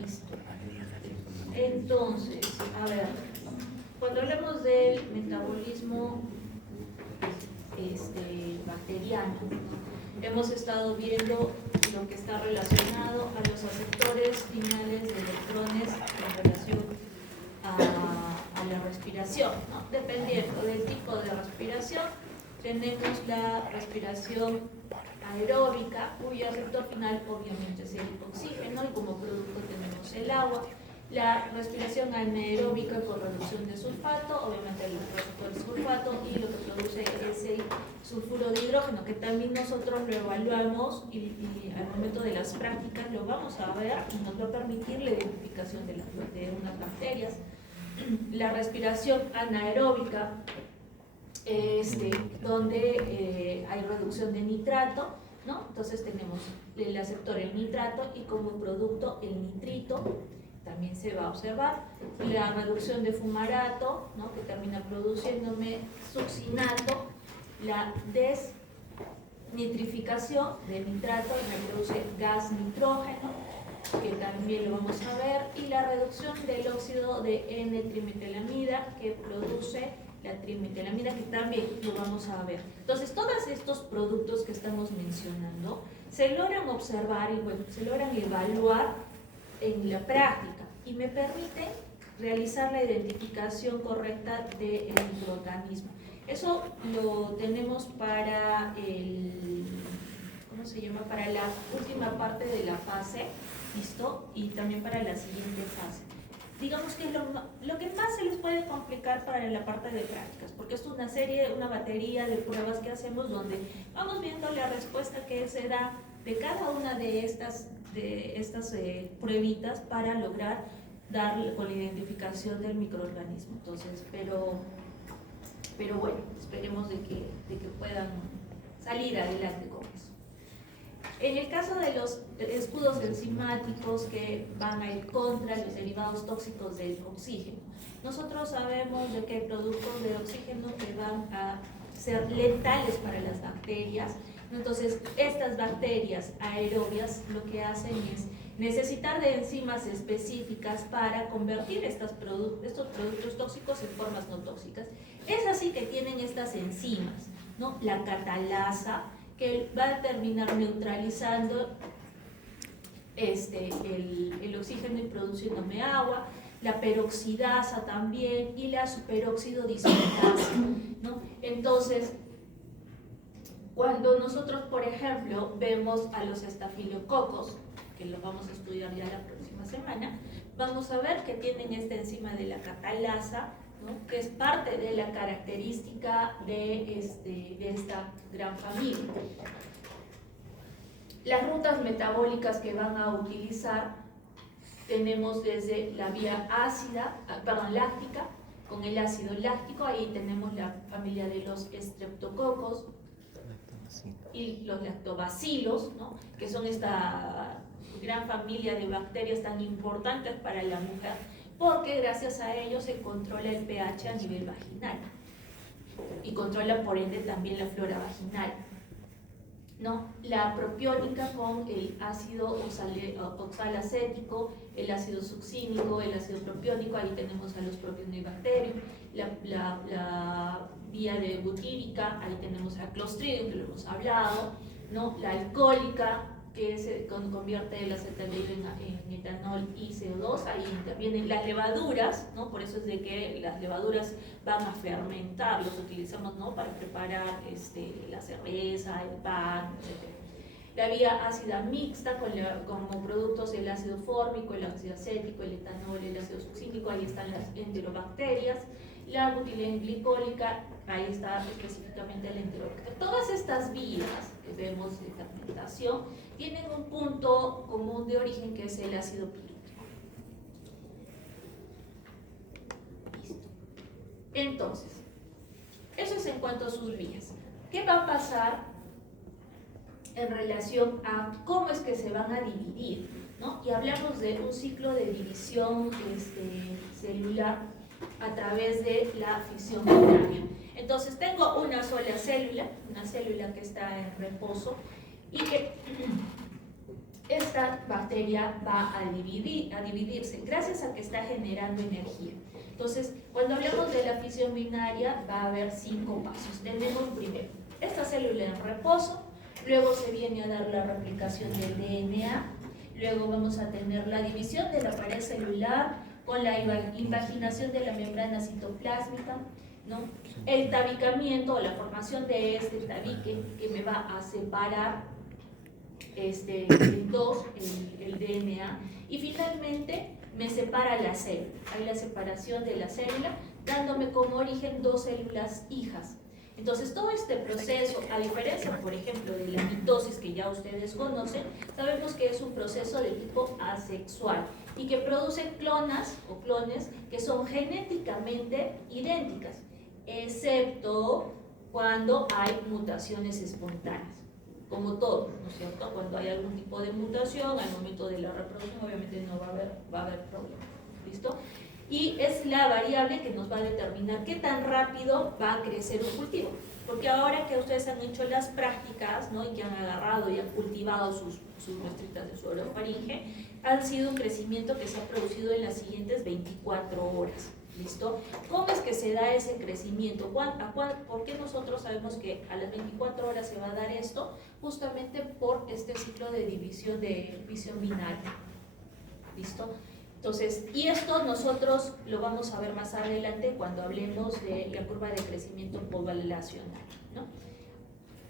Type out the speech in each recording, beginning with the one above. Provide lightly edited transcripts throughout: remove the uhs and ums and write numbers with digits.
Listo. Entonces, a ver, cuando hablamos del metabolismo bacteriano, hemos estado viendo lo que está relacionado a los aceptores finales de electrones en relación a la respiración, ¿no? Dependiendo del tipo de respiración, tenemos la respiración aeróbica, cuyo aceptor final obviamente es el oxígeno, y como producto tenemos el agua. La respiración anaeróbica por reducción de sulfato, obviamente el reductor de sulfato, y lo que produce es el sulfuro de hidrógeno, que también nosotros lo evaluamos y al momento de las prácticas lo vamos a ver y nos va a permitir la identificación de unas bacterias. La respiración anaeróbica, donde hay reducción de nitrato, ¿no? Entonces tenemos el aceptor, el nitrato, y como producto el nitrito. También se va a observar la reducción de fumarato, ¿no? Que termina produciéndome succinato, la desnitrificación de nitrato y me produce gas nitrógeno, que también lo vamos a ver, y la reducción del óxido de N-trimetilamida, que produce la trimetilamida, que también lo vamos a ver. Entonces, todos estos productos que estamos mencionando se logran observar y bueno, se logran evaluar en la práctica y me permite realizar la identificación correcta del microorganismo. Eso lo tenemos para para la última parte de la fase, ¿listo? Y también para la siguiente fase. Digamos que lo que más se les puede complicar para la parte de prácticas, porque es una batería de pruebas que hacemos donde vamos viendo la respuesta que se da de cada una de estas pruebitas para lograr dar con la identificación del microorganismo. Entonces, pero bueno, esperemos de que puedan salir adelante con eso. En el caso de los escudos enzimáticos que van a ir contra los derivados tóxicos del oxígeno, nosotros sabemos de que hay productos de oxígeno que van a ser letales para las bacterias. Entonces, estas bacterias aerobias lo que hacen es necesitar de enzimas específicas para convertir estos productos tóxicos en formas no tóxicas. Es así que tienen estas enzimas, ¿no? La catalasa, que va a terminar neutralizando el oxígeno y produciéndome agua, la peroxidasa también y la superóxido dismutasa, ¿no? Entonces, cuando nosotros, por ejemplo, vemos a los estafilococos, que los vamos a estudiar ya la próxima semana, vamos a ver que tienen esta enzima de la catalasa, ¿no? Que es parte de la característica de esta gran familia. Las rutas metabólicas que van a utilizar, tenemos desde la vía láctica, con el ácido láctico, ahí tenemos la familia de los streptococos y los lactobacilos, ¿no? Que son esta gran familia de bacterias tan importantes para la mujer, porque gracias a ellos se controla el pH a nivel vaginal y controla por ende también la flora vaginal, ¿no? La propiónica con el ácido oxalacético, el ácido succínico, el ácido propiónico, ahí tenemos a los propionibacterium, la vía de butírica, ahí tenemos a Clostridium, que lo hemos hablado, ¿no? La alcohólica, que se convierte el acetaldehído en etanol y CO2, ahí intervienen las levaduras, ¿no? Por eso es de que las levaduras van a fermentar, los utilizamos, ¿no? Para preparar la cerveza, el pan, etc. La vía ácida mixta, como productos el ácido fórmico, el ácido acético, el etanol, el ácido succínico, ahí están las enterobacterias. La butilenglicólica, ahí está específicamente la enterobacteria. Todas estas vías que vemos de fermentación tienen un punto común de origen, que es el ácido pirítico. Listo. Entonces, eso es en cuanto a sus vías. ¿Qué va a pasar en relación a cómo es que se van a dividir, ¿no? Y hablamos de un ciclo de división celular a través de la fisión binaria. Entonces tengo una sola célula, una célula que está en reposo y que esta bacteria va a dividirse gracias a que está generando energía. Entonces, cuando hablamos de la fisión binaria, va a haber 5 pasos. Tenemos primero esta célula en reposo, luego se viene a dar la replicación del DNA, luego vamos a tener la división de la pared celular con la invaginación de la membrana citoplásmica, ¿no? El tabicamiento o la formación de este tabique que me va a separar en dos el DNA, y finalmente me separa la célula. Hay la separación de la célula dándome como origen 2 células hijas. Entonces todo este proceso, a diferencia por ejemplo de la mitosis que ya ustedes conocen, sabemos que es un proceso de tipo asexual y que produce clonas o clones que son genéticamente idénticas, excepto cuando hay mutaciones espontáneas. Como todo, ¿no es cierto? Cuando hay algún tipo de mutación, al momento de la reproducción obviamente no va a haber problema. ¿Listo? Y es la variable que nos va a determinar qué tan rápido va a crecer un cultivo. Porque ahora que ustedes han hecho las prácticas, ¿no? Y que han agarrado y han cultivado sus muestritas de su orofaringe, han sido un crecimiento que se ha producido en las siguientes 24 horas. ¿Listo? ¿Cómo es que se da ese crecimiento? ¿Por qué nosotros sabemos que a las 24 horas se va a dar esto? Justamente por este ciclo de división de fisión binaria. ¿Listo? Entonces, y esto nosotros lo vamos a ver más adelante cuando hablemos de la curva de crecimiento poblacional, ¿no?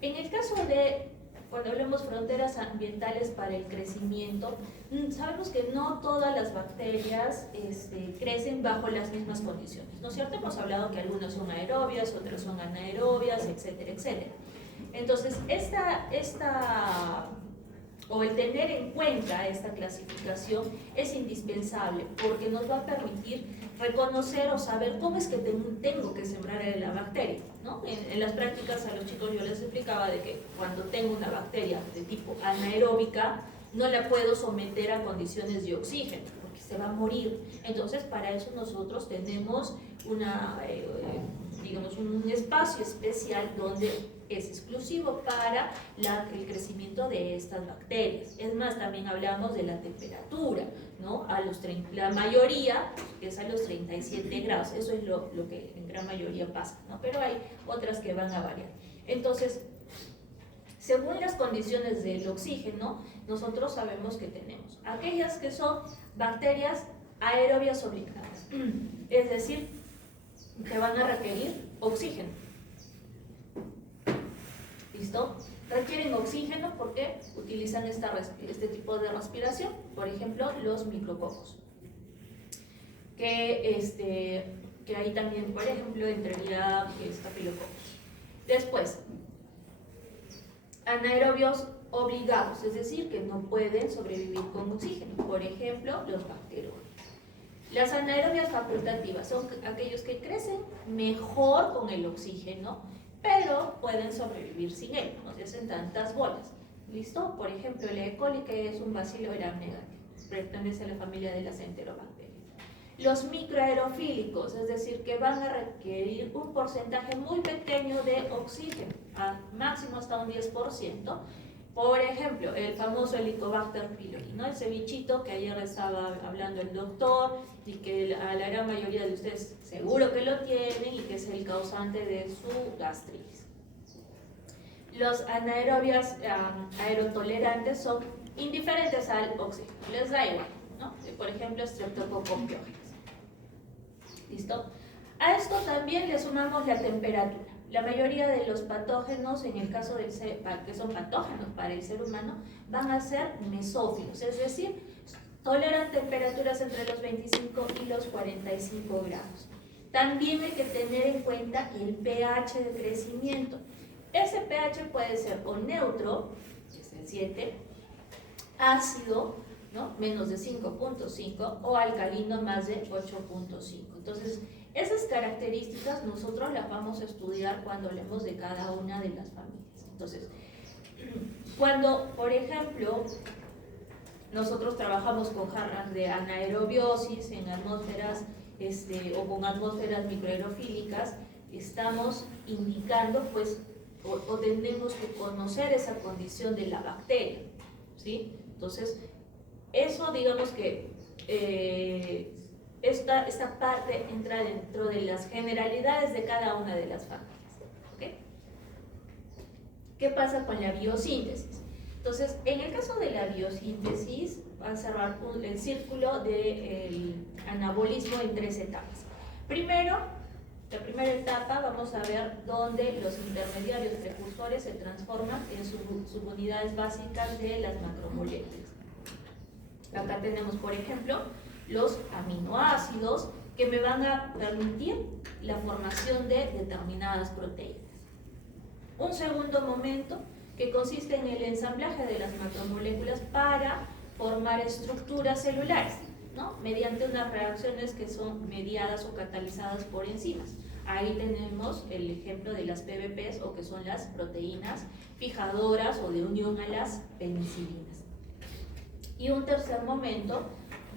En el caso de, cuando hablemos fronteras ambientales para el crecimiento, sabemos que no todas las bacterias crecen bajo las mismas condiciones, ¿no es cierto? Hemos hablado que algunas son aerobias, otras son anaerobias, etcétera, etcétera. Entonces, o el tener en cuenta esta clasificación es indispensable porque nos va a permitir reconocer o saber cómo es que tengo que sembrar la bacteria, ¿no? En las prácticas a los chicos yo les explicaba de que cuando tengo una bacteria de tipo anaeróbica no la puedo someter a condiciones de oxígeno porque se va a morir. Entonces para eso nosotros tenemos digamos un espacio especial donde es exclusivo para el crecimiento de estas bacterias. Es más, también hablamos de la temperatura, ¿no? La mayoría es a los 37 grados, eso es lo que en gran mayoría pasa, ¿no? Pero hay otras que van a variar. Entonces, según las condiciones del oxígeno, nosotros sabemos que tenemos aquellas que son bacterias aerobias obligadas, es decir, que van a requerir oxígeno. ¿Listo? Requieren oxígeno porque utilizan este tipo de respiración, por ejemplo, los micrococos. Que ahí también, por ejemplo, entraría estafilococos. Después, anaerobios obligados, es decir, que no pueden sobrevivir con oxígeno, por ejemplo, los bacteriófagos. Las anaerobias facultativas son aquellos que crecen mejor con el oxígeno, pero pueden sobrevivir sin él, no se hacen tantas bolas. ¿Listo? Por ejemplo, el E. coli, que es un bacilo gram negativo, pertenece a la familia de las enterobacterias. Los microaerofílicos, es decir, que van a requerir un porcentaje muy pequeño de oxígeno, máximo hasta un 10%. Por ejemplo, el famoso Helicobacter pylori, ¿no? Ese bichito que ayer estaba hablando el doctor y que a la gran mayoría de ustedes seguro que lo tienen y que es el causante de su gastritis. Los anaerobias aerotolerantes son indiferentes al oxígeno, les da igual, ¿no? Por ejemplo, Streptococcus pyogenes. ¿Listo? A esto también le sumamos la temperatura. La mayoría de los patógenos, en el caso que son patógenos para el ser humano, van a ser mesófilos, es decir, toleran temperaturas entre los 25 y los 45 grados. También hay que tener en cuenta el pH de crecimiento. Ese pH puede ser o neutro, que es el 7, ácido, ¿no? Menos de 5.5, o alcalino más de 8.5. Entonces, esas características nosotros las vamos a estudiar cuando hablemos de cada una de las familias. Entonces, cuando, por ejemplo, nosotros trabajamos con jarras de anaerobiosis en atmósferas o con atmósferas microaerofílicas, estamos indicando, pues, o tenemos que conocer esa condición de la bacteria, ¿sí? Entonces, eso digamos que esta parte entra dentro de las generalidades de cada una de las familias, ¿ok? ¿Qué pasa con la biosíntesis? Entonces, en el caso de la biosíntesis, va a cerrar el círculo del anabolismo en 3 etapas. Primero, la primera etapa vamos a ver dónde los intermediarios precursores se transforman en subunidades básicas de las macromoléculas. Acá tenemos, por ejemplo, los aminoácidos que me van a permitir la formación de determinadas proteínas. Un segundo momento que consiste en el ensamblaje de las macromoléculas para formar estructuras celulares, ¿no? Mediante unas reacciones que son mediadas o catalizadas por enzimas. Ahí tenemos el ejemplo de las PBPs, o que son las proteínas fijadoras o de unión a las penicilinas. Y un tercer momento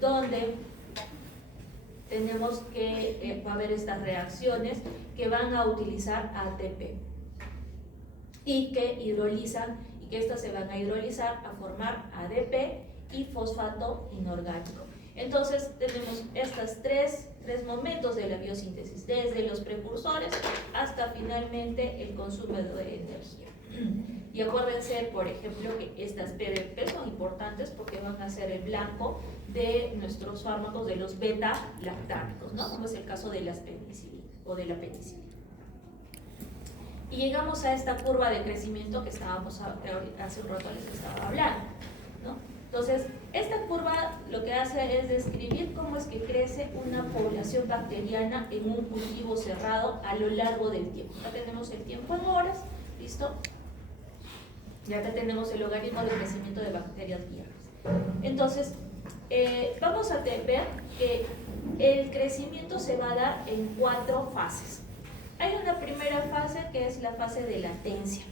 donde tenemos que va a haber estas reacciones que van a utilizar ATP y que hidrolizan, y que estas se van a hidrolizar a formar ADP y fosfato inorgánico. Entonces tenemos estos tres momentos de la biosíntesis, desde los precursores hasta finalmente el consumo de energía. Y acuérdense, por ejemplo, que estas PDP son importantes porque van a ser el blanco de nuestros fármacos, de los beta-lactámicos, ¿no? Como es el caso de las penicilinas o de la penicilina. Y llegamos a esta curva de crecimiento que estábamos hace un rato les estaba hablando, ¿no? Entonces, esta curva lo que hace es describir cómo es que crece una población bacteriana en un cultivo cerrado a lo largo del tiempo. Acá tenemos el tiempo en horas, ¿listo? Y acá tenemos el logaritmo de crecimiento de bacterias vivas. Entonces, vamos a ver que el crecimiento se va a dar en 4 fases. Hay una primera fase que es la fase de latencia,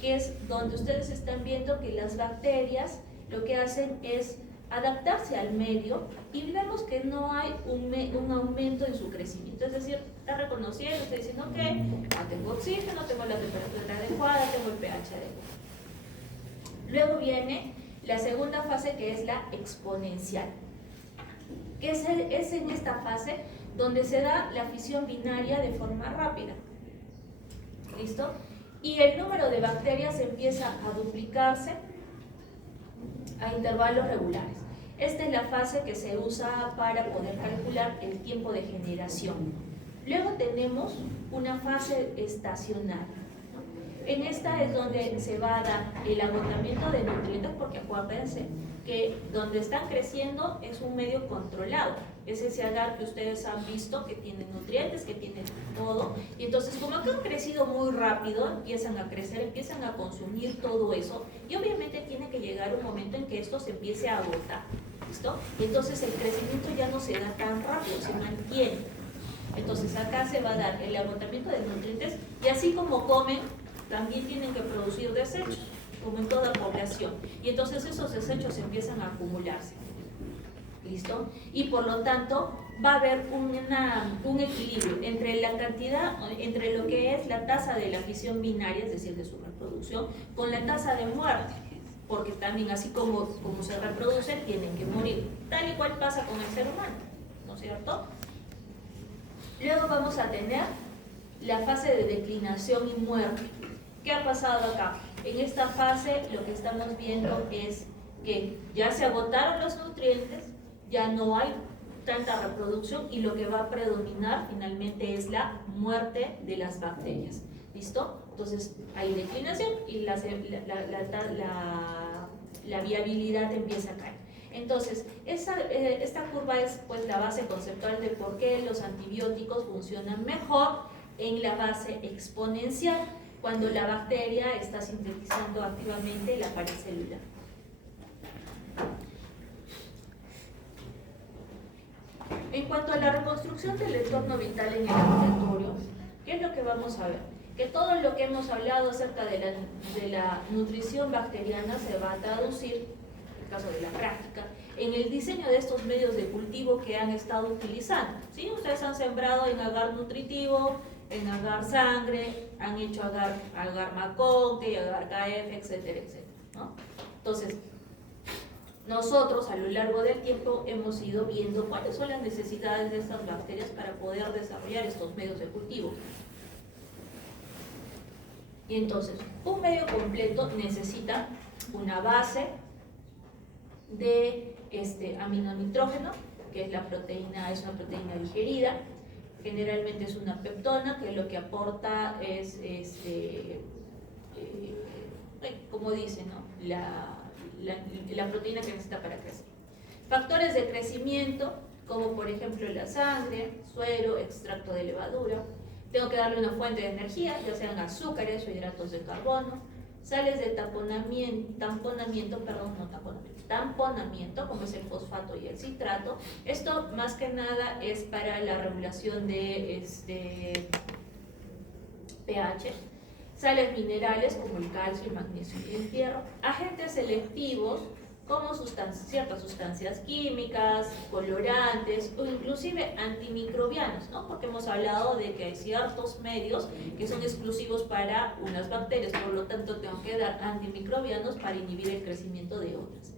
que es donde ustedes están viendo que las bacterias lo que hacen es adaptarse al medio y vemos que no hay un aumento en su crecimiento. Es decir, está reconociendo, está diciendo que tengo oxígeno, tengo la temperatura adecuada, tengo el pH adecuado. Luego viene la segunda fase, que es la exponencial, que es en esta fase donde se da la fisión binaria de forma rápida. ¿Listo? Y el número de bacterias empieza a duplicarse a intervalos regulares. Esta es la fase que se usa para poder calcular el tiempo de generación. Luego tenemos una fase estacionaria. En esta es donde se va a dar el agotamiento de nutrientes, porque acuérdense que donde están creciendo es un medio controlado. Es ese agar que ustedes han visto que tiene nutrientes, que tiene todo. Y entonces, como acá han crecido muy rápido, empiezan a crecer, empiezan a consumir todo eso. Y obviamente tiene que llegar un momento en que esto se empiece a agotar. ¿Listo? Y entonces el crecimiento ya no se da tan rápido, se mantiene. Entonces acá se va a dar el agotamiento de nutrientes, y así como comen, también tienen que producir desechos, como en toda población. Y entonces esos desechos empiezan a acumularse. ¿Listo? Y por lo tanto va a haber un equilibrio entre la cantidad, entre lo que es la tasa de la fisión binaria, es decir, de su reproducción, con la tasa de muerte. Porque también, así como se reproducen, tienen que morir. Tal y cual pasa con el ser humano, ¿no es cierto? Luego vamos a tener la fase de declinación y muerte. ¿Qué ha pasado acá? En esta fase lo que estamos viendo es que ya se agotaron los nutrientes, ya no hay tanta reproducción, y lo que va a predominar finalmente es la muerte de las bacterias. ¿Listo? Entonces hay declinación y la viabilidad empieza a caer. Entonces, esta curva es pues la base conceptual de por qué los antibióticos funcionan mejor en la base exponencial, cuando la bacteria está sintetizando activamente la pared celular. En cuanto a la reconstrucción del entorno vital en el laboratorio, ¿qué es lo que vamos a ver? Que todo lo que hemos hablado acerca de la nutrición bacteriana se va a traducir, en el caso de la práctica, en el diseño de estos medios de cultivo que han estado utilizando. ¿Sí? Ustedes han sembrado en agar nutritivo, en agar sangre, han hecho agar Maconte, agar KF, etcétera, etcétera, ¿no? Entonces, nosotros a lo largo del tiempo hemos ido viendo cuáles son las necesidades de estas bacterias para poder desarrollar estos medios de cultivo. Y entonces, un medio completo necesita una base de aminonitrógeno, que es una proteína digerida. Generalmente es una peptona, que lo que aporta es, como dice, ¿no? La proteína que necesita para crecer. Factores de crecimiento, como por ejemplo la sangre, suero, extracto de levadura. Tengo que darle una fuente de energía, ya sean azúcares o hidratos de carbono. Sales de tamponamiento, como es el fosfato y el citrato. Esto más que nada es para la regulación de pH. Sales minerales como el calcio, el magnesio y el hierro. Agentes selectivos como ciertas sustancias químicas, colorantes o inclusive antimicrobianos, ¿no? Porque hemos hablado de que hay ciertos medios que son exclusivos para unas bacterias, por lo tanto tengo que dar antimicrobianos para inhibir el crecimiento de otras.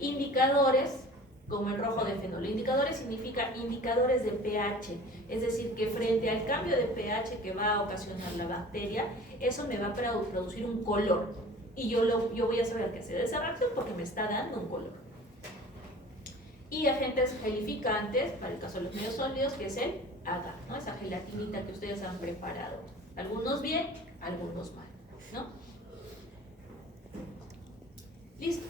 Indicadores como el rojo de fenol. Indicadores significa indicadores de pH, es decir, que frente al cambio de pH que va a ocasionar la bacteria, eso me va a producir un color. Y yo voy a saber que hacer esa reacción porque me está dando un color. Y agentes gelificantes, para el caso de los medios sólidos, que es el agar, ¿no? Esa gelatinita que ustedes han preparado. Algunos bien, algunos mal, ¿no? Listo.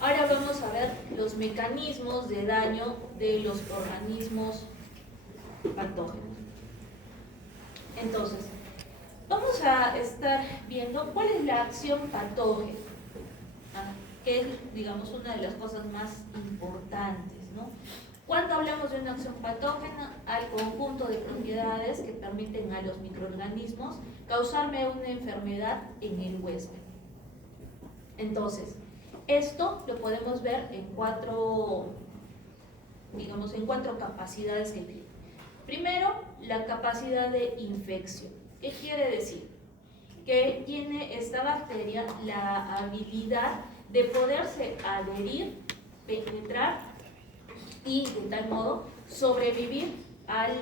Ahora vamos a ver los mecanismos de daño de los organismos patógenos. Entonces, vamos a estar viendo cuál es la acción patógena, que es, digamos, una de las cosas más importantes, ¿no? Cuando hablamos de una acción patógena, al conjunto de propiedades que permiten a los microorganismos causarme una enfermedad en el huésped. Entonces, esto lo podemos ver en cuatro capacidades que tiene. Primero, la capacidad de infección. ¿Qué quiere decir? Que tiene esta bacteria la habilidad de poderse adherir, penetrar y de tal modo sobrevivir al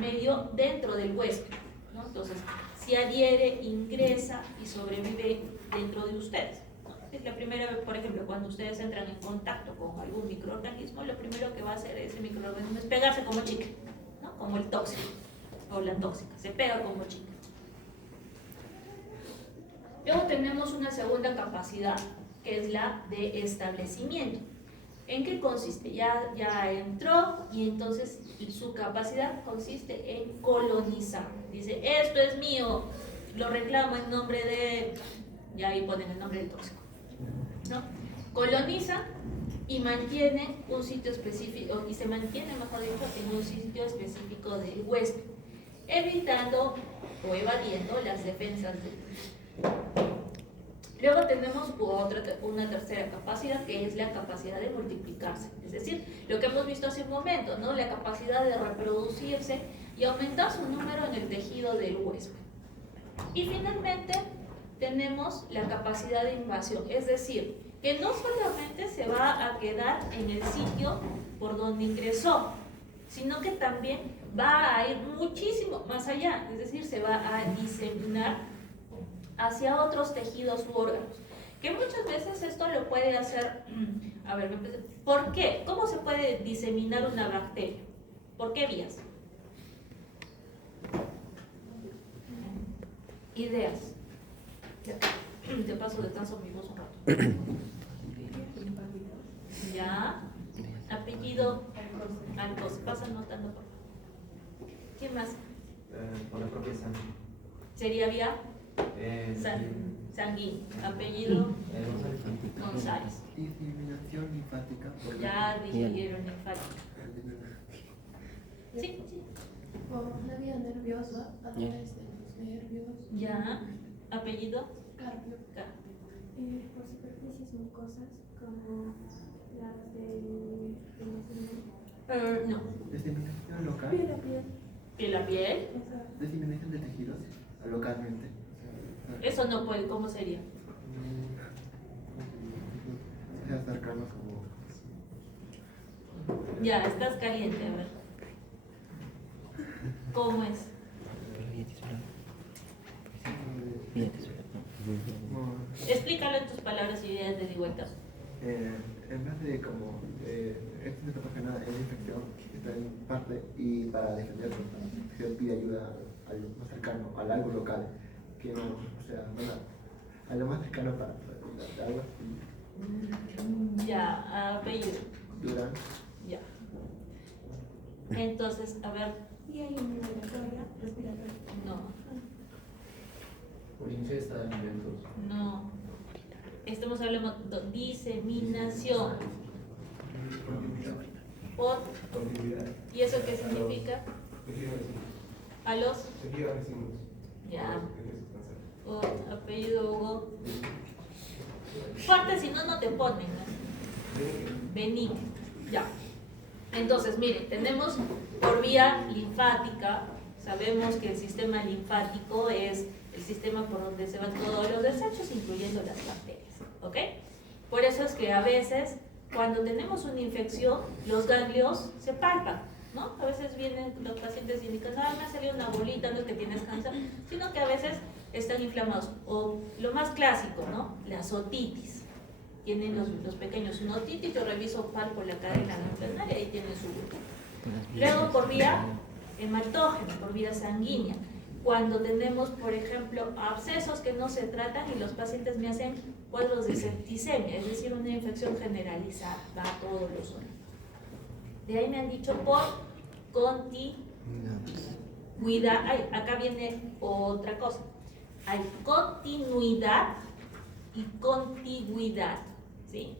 medio dentro del huésped, ¿no? Entonces, si adhiere, ingresa y sobrevive dentro de ustedes, ¿no? Es la primera vez, por ejemplo, cuando ustedes entran en contacto con algún microorganismo, lo primero que va a hacer ese microorganismo es pegarse como chicle, ¿no? Como el tóxico o la tóxica, se pega como chicle. Luego tenemos una segunda capacidad, que es la de establecimiento. ¿En qué consiste? Ya entró y entonces su capacidad consiste en colonizar. Dice, esto es mío, lo reclamo en nombre de... Y ahí ponen el nombre del tóxico, ¿no? Coloniza y mantiene un sitio específico, y se mantiene, mejor dicho, en un sitio específico del huésped, evitando o evadiendo las defensas del... Luego tenemos una tercera capacidad, que es la capacidad de multiplicarse, es decir, lo que hemos visto hace un momento, ¿no? La capacidad de reproducirse y aumentar su número en el tejido del huésped. Y finalmente tenemos la capacidad de invasión, es decir, que no solamente se va a quedar en el sitio por donde ingresó, sino que también va a ir muchísimo más allá, es decir, se va a diseminar hacia otros tejidos u órganos, que muchas veces esto lo puede hacer, ¿por qué? ¿Cómo se puede diseminar una bacteria? ¿Por qué vías? Ideas. Te paso descanso mi voz un rato. Ya. Apellido Alcos. Pasa anotando, por favor. ¿Quién más? Por la propia sangre. ¿Sería vía? Sanguíneo. Apellido González. Discriminación linfática. Ya dijeron linfática. Sí. Por la vía nerviosa, a través de los nervios. Ya. Apellido Carpio. Por superficies mucosas como las del No. Discriminación local. piel a piel. ¿Piel a piel? Exacto. Disminución de tejidos localmente. Eso no puede, ¿cómo sería? O sea, cercanos como. Ya, estás caliente, a ver. ¿Cómo es? Explícalo en tus palabras y yo ya te di vueltas. En vez de como este patógeno es infección, está en parte y para defenderlo, se pide ayuda a lo más cercano, al algo local, que no, o sea, bueno, a lo más cercano para algo así, Ya, apellido. Durán. Ya. Entonces, a ver, Y hay una migratoria respiratoria. no, Por ingesta de alimentos. no. Estamos hablando de diseminación. Por, Continuidad. ¿y eso qué significa? A los, Tejido racimos. ya. O apellido Hugo. Fuerte, si no, no te ponen, ¿no? Benítez. Ya. Entonces, miren, tenemos por vía linfática, sabemos que el sistema linfático es el sistema por donde se van todos los desechos, incluyendo las bacterias, ¿ok? Por eso es que a veces, cuando tenemos una infección, los ganglios se palpan, ¿no? A veces vienen los pacientes y indican, me ha salido una bolita, no es que tienes cáncer, sino que a veces están inflamados. O lo más clásico, ¿no? La otitis. Tienen los pequeños una otitis, yo reviso palpo la cadena ganglionar y ahí tienen su grupo. Luego por vía hematógena, por vía sanguínea. Cuando tenemos, por ejemplo, abscesos que no se tratan y los pacientes me hacen cuadros de septicemia, es decir, una infección generalizada, va a todos los órganos. De ahí me han dicho por continuidad. Ay, acá viene otra cosa. Hay continuidad y contigüidad, ¿sí?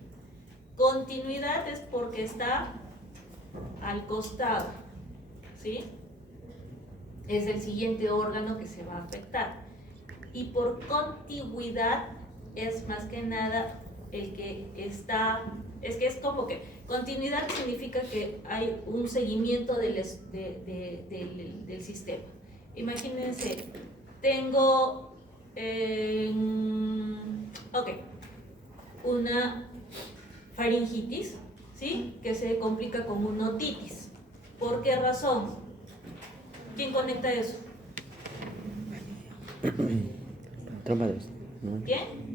Continuidad es porque está al costado, ¿sí? Es el siguiente órgano que se va a afectar. Y por contigüidad es más que nada el que está, es que es como que continuidad significa que hay un seguimiento del sistema. Imagínense, tengo, una faringitis, ¿sí? Que se complica con una otitis. ¿Por qué razón? ¿Quién conecta eso? Trompa de Dios, ¿no? ¿Quién?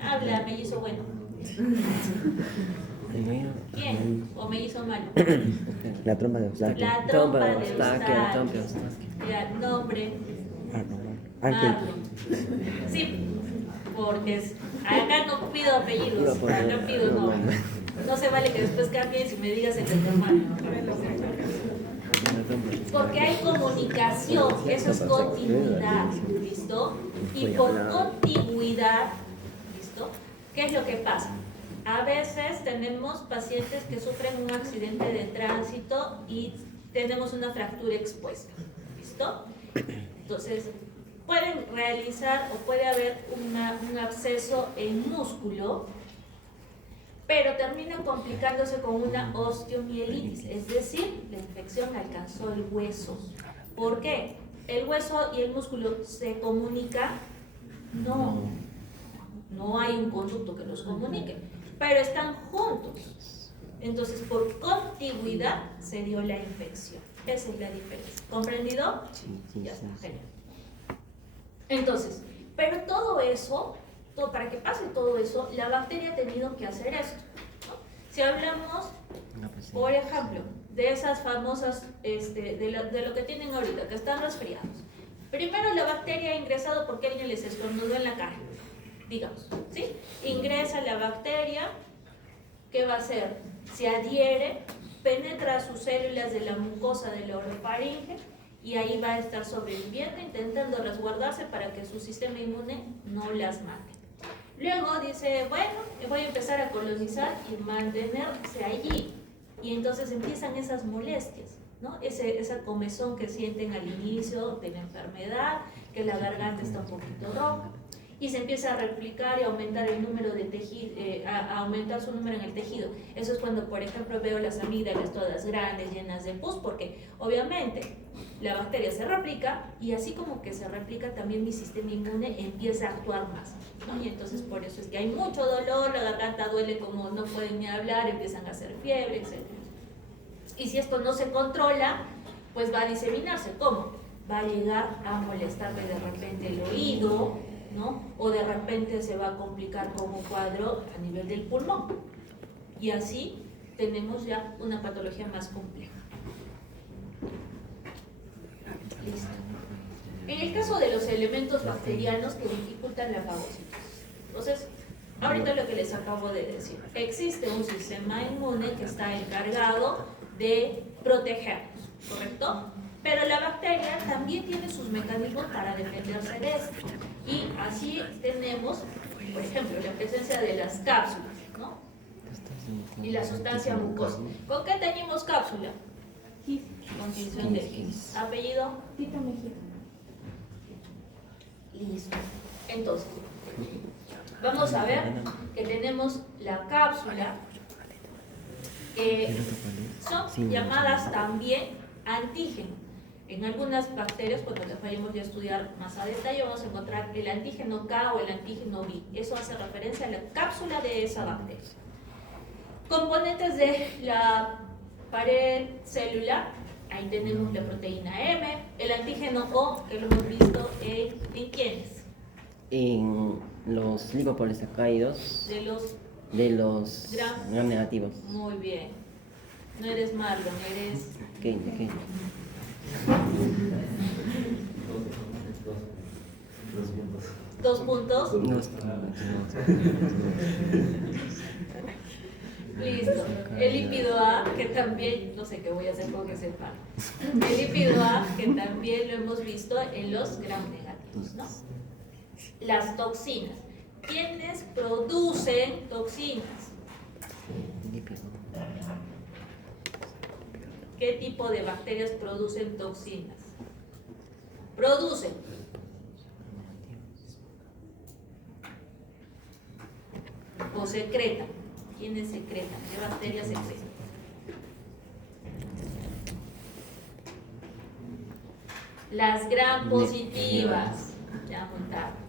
Habla, mellizo bueno. ¿Quién? ¿O mellizo malo? La trompa de Eustaquio. La trompa de Eustaquio. Eustaquio. Ya, nombre. Ángel. Marlon. Sí, porque acá no pido apellidos, acá pido nombre. No se vale que después cambies y me digas el de tu hermano. Porque hay comunicación, eso es continuidad, ¿listo? Y por contigüidad, ¿listo? ¿Qué es lo que pasa? A veces tenemos pacientes que sufren un accidente de tránsito y tenemos una fractura expuesta, ¿listo? Entonces, pueden realizar o puede haber un absceso en músculo, pero termina complicándose con una osteomielitis, es decir, la infección alcanzó el hueso. ¿Por qué? ¿El hueso y el músculo se comunican? No hay un conducto que los comunique, pero están juntos. Entonces, por contigüidad se dio la infección. Esa es la diferencia. ¿Comprendido? Sí, Ya está, genial. Entonces, pero todo eso, para que pase todo eso, la bacteria ha tenido que hacer esto, ¿no? Si hablamos, por ejemplo, de esas famosas, de lo que tienen ahorita, que están resfriados. Primero la bacteria ha ingresado porque alguien les estornudó en la cara, digamos, ¿sí? Ingresa la bacteria, ¿qué va a hacer? Se adhiere, penetra a sus células de la mucosa de la orofaringe y ahí va a estar sobreviviendo, intentando resguardarse para que su sistema inmune no las mate. Luego dice, bueno, voy a empezar a colonizar y mantenerse allí. Y entonces empiezan esas molestias, ¿no? Esa comezón que sienten al inicio de la enfermedad, que la garganta está un poquito roja. y se empieza a replicar y aumentar el número de tejido, a aumentar su número en el tejido. Eso es cuando, por ejemplo, veo las amígdalas todas grandes, llenas de pus, porque obviamente la bacteria se replica y así como que se replica también mi sistema inmune empieza a actuar más, ¿no? Y entonces por eso es que hay mucho dolor, la garganta duele como no pueden ni hablar, empiezan a hacer fiebre, etc. Y si esto no se controla, pues va a diseminarse. ¿Cómo? Va a llegar a molestarme de repente el oído, ¿no? O de repente se va a complicar con un cuadro a nivel del pulmón. Y así tenemos ya una patología más compleja. Listo. En el caso de los elementos bacterianos que dificultan la fagocitosis. Entonces, ahorita lo que les acabo de decir. Existe un sistema inmune que está encargado de protegernos, ¿correcto? Pero la bacteria también tiene sus mecanismos para defenderse de esto. Y así tenemos, por ejemplo, la presencia de las cápsulas, ¿no? Y la sustancia mucosa. ¿Con qué teñimos cápsula? Gis. Con tinción de gis. ¿Apellido? Tita Mejía. Listo. Entonces, vamos a ver que tenemos la cápsula, que son llamadas también antígeno. En algunas bacterias, cuando las vayamos a estudiar más a detalle, vamos a encontrar el antígeno K o el antígeno B. Eso hace referencia a la cápsula de esa bacteria. Componentes de la pared celular, ahí tenemos la proteína M, el antígeno O, que lo hemos visto en ¿quiénes? En los lipopolisacáridos De los de los gram negativos. Muy bien. No eres Marlon, eres... ¿Qué? Dos puntos. 2 puntos. Listo. El lípido A, que también, no sé qué voy a hacer con ese par. El lípido A, que también lo hemos visto en los gram negativos, ¿no? Las toxinas. ¿Quiénes producen toxinas? ¿Qué tipo de bacterias producen toxinas? Producen. O secretan. ¿Quiénes secretan? ¿Qué bacterias secretan? Las gram positivas. Ya montaron.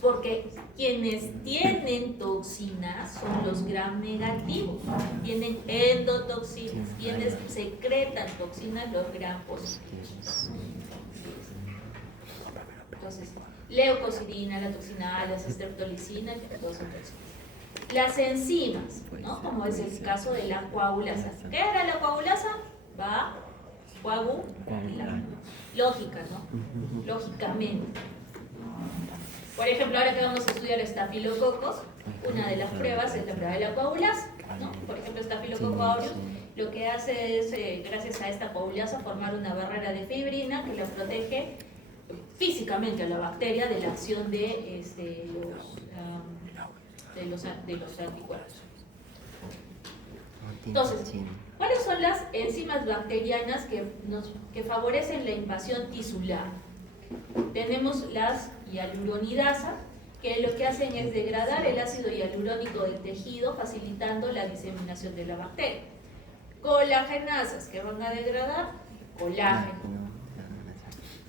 Porque quienes tienen toxinas son los gram negativos, tienen endotoxinas. Quienes secretan toxinas, los gram positivos. Entonces, leucocidina, la toxina A, la streptolicina, todos son toxinas. Las enzimas, ¿no? Como es el caso de la coagulasa. ¿Qué era la coagulasa? Va coagular. Lógica, ¿no? Lógicamente. Por ejemplo, ahora que vamos a estudiar estafilococos, una de las pruebas es la prueba de la coagulasa, ¿no? Por ejemplo, Staphylococcus aureus lo que hace es, gracias a esta coagulasa, formar una barrera de fibrina que la protege físicamente a la bacteria de la acción de los anticuerpos. Entonces, ¿cuáles son las enzimas bacterianas que favorecen la invasión tisular? Tenemos las hialuronidasas, que lo que hacen es degradar el ácido hialurónico del tejido, facilitando la diseminación de la bacteria. Colagenasas, que van a degradar colágeno.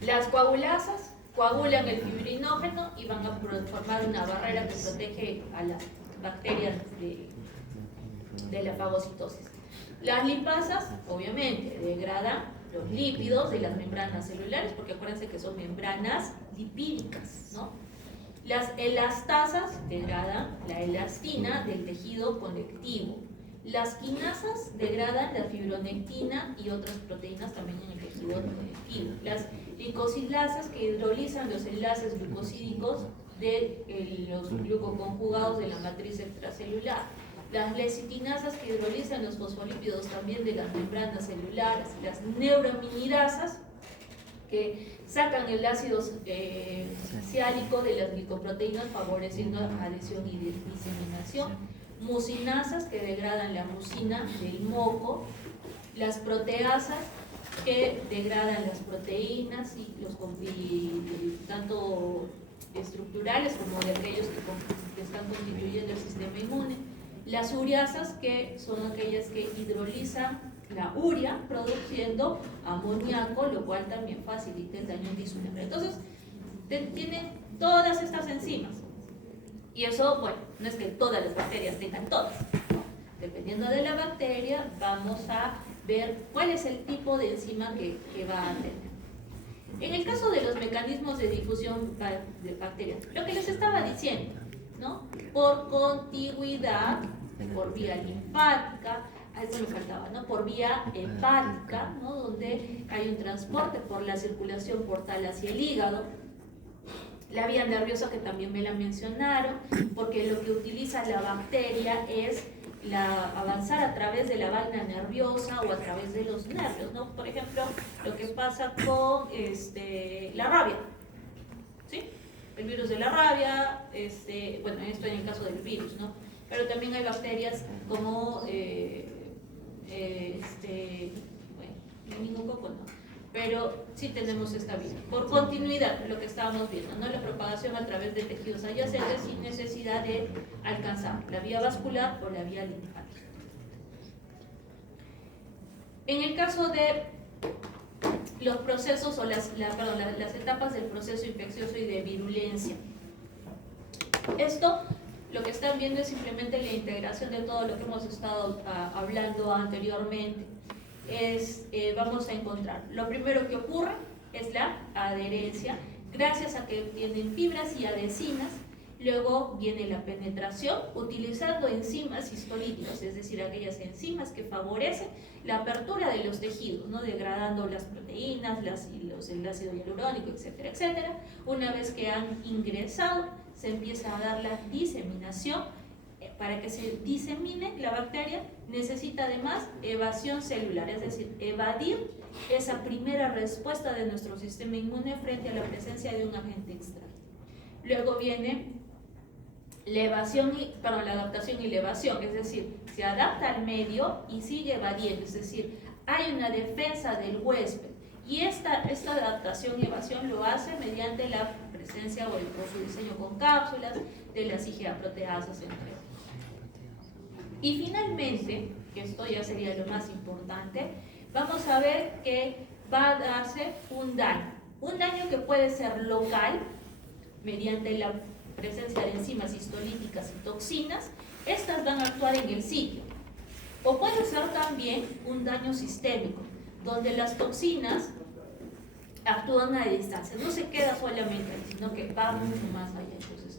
Las coagulasas coagulan el fibrinógeno y van a formar una barrera que protege a las bacterias de la fagocitosis. Las lipasas, obviamente, degradan los lípidos de las membranas celulares, porque acuérdense que son membranas lipídicas, ¿no? Las elastasas degradan la elastina del tejido conectivo. Las quinasas degradan la fibronectina y otras proteínas también en el tejido conectivo. Las glicosidasas que hidrolizan los enlaces glucosídicos de los glucoconjugados de la matriz extracelular. Las lecitinasas que hidrolizan los fosfolípidos también de las membranas celulares. Las neuraminidasas que sacan el ácido siálico de las glicoproteínas favoreciendo adhesión y diseminación. Mucinasas que degradan la mucina del moco. Las proteasas que degradan las proteínas y tanto naturales, como de aquellos que están constituyendo el sistema inmune. Las uriasas, que son aquellas que hidrolizan la urea, produciendo amoníaco, lo cual también facilita el daño tisular. Entonces, tienen todas estas enzimas. Y eso, bueno, no es que todas las bacterias tengan todas, ¿no? Dependiendo de la bacteria, vamos a ver cuál es el tipo de enzima que va a tener. En el caso de los mecanismos de difusión de bacterias, lo que les estaba diciendo, ¿no? Por contigüidad, por vía linfática, a eso me faltaba, ¿no? Por vía hepática, ¿no? Donde hay un transporte por la circulación portal hacia el hígado. La vía nerviosa, que también me la mencionaron, porque lo que utiliza la bacteria es avanzar a través de la vaina nerviosa o a través de los nervios, ¿no? Por ejemplo, lo que pasa con la rabia, ¿sí? El virus de la rabia, bueno, esto en el caso del virus, ¿no? Pero también hay bacterias como, bueno, meningococo no, pero sí tenemos esta vía. Por continuidad, lo que estábamos viendo, ¿no? La propagación a través de tejidos adyacentes sin necesidad de alcanzar la vía vascular o la vía linfática. En el caso de los procesos o las etapas del proceso infeccioso y de virulencia, esto lo que están viendo es simplemente la integración de todo lo que hemos estado hablando anteriormente. Vamos a encontrar, lo primero que ocurre es la adherencia, gracias a que tienen fibras y adhesinas. Luego viene la penetración utilizando enzimas histolíticas, es decir, aquellas enzimas que favorecen la apertura de los tejidos, ¿no? Degradando las proteínas, el ácido hialurónico, etcétera, etcétera. Una vez que han ingresado, se empieza a dar la diseminación. Para que se disemine la bacteria necesita además evasión celular, es decir, evadir esa primera respuesta de nuestro sistema inmune frente a la presencia de un agente extraño. Luego viene la adaptación y la evasión, es decir, se adapta al medio y sigue evadiendo, es decir, hay una defensa del huésped. Y esta adaptación y evasión lo hace mediante la presencia o su diseño con cápsulas de las IgA proteasas, entre otros. Y finalmente, que esto ya sería lo más importante, vamos a ver que va a darse un daño que puede ser local, mediante la presencia de enzimas histolíticas y toxinas. Estas van a actuar en el sitio. O puede ser también un daño sistémico, donde las toxinas actúan a distancia, no se queda solamente ahí, sino que va mucho más allá. Entonces,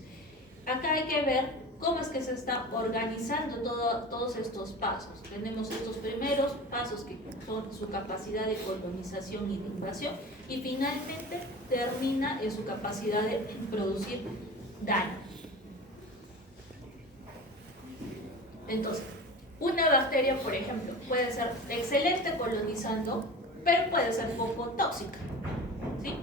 acá hay que ver cómo es que se está organizando todos estos pasos. Tenemos estos primeros pasos que son su capacidad de colonización y de invasión, y finalmente termina en su capacidad de producir daño. Entonces, una bacteria, por ejemplo, puede ser excelente colonizando, pero puede ser poco tóxica, ¿sí?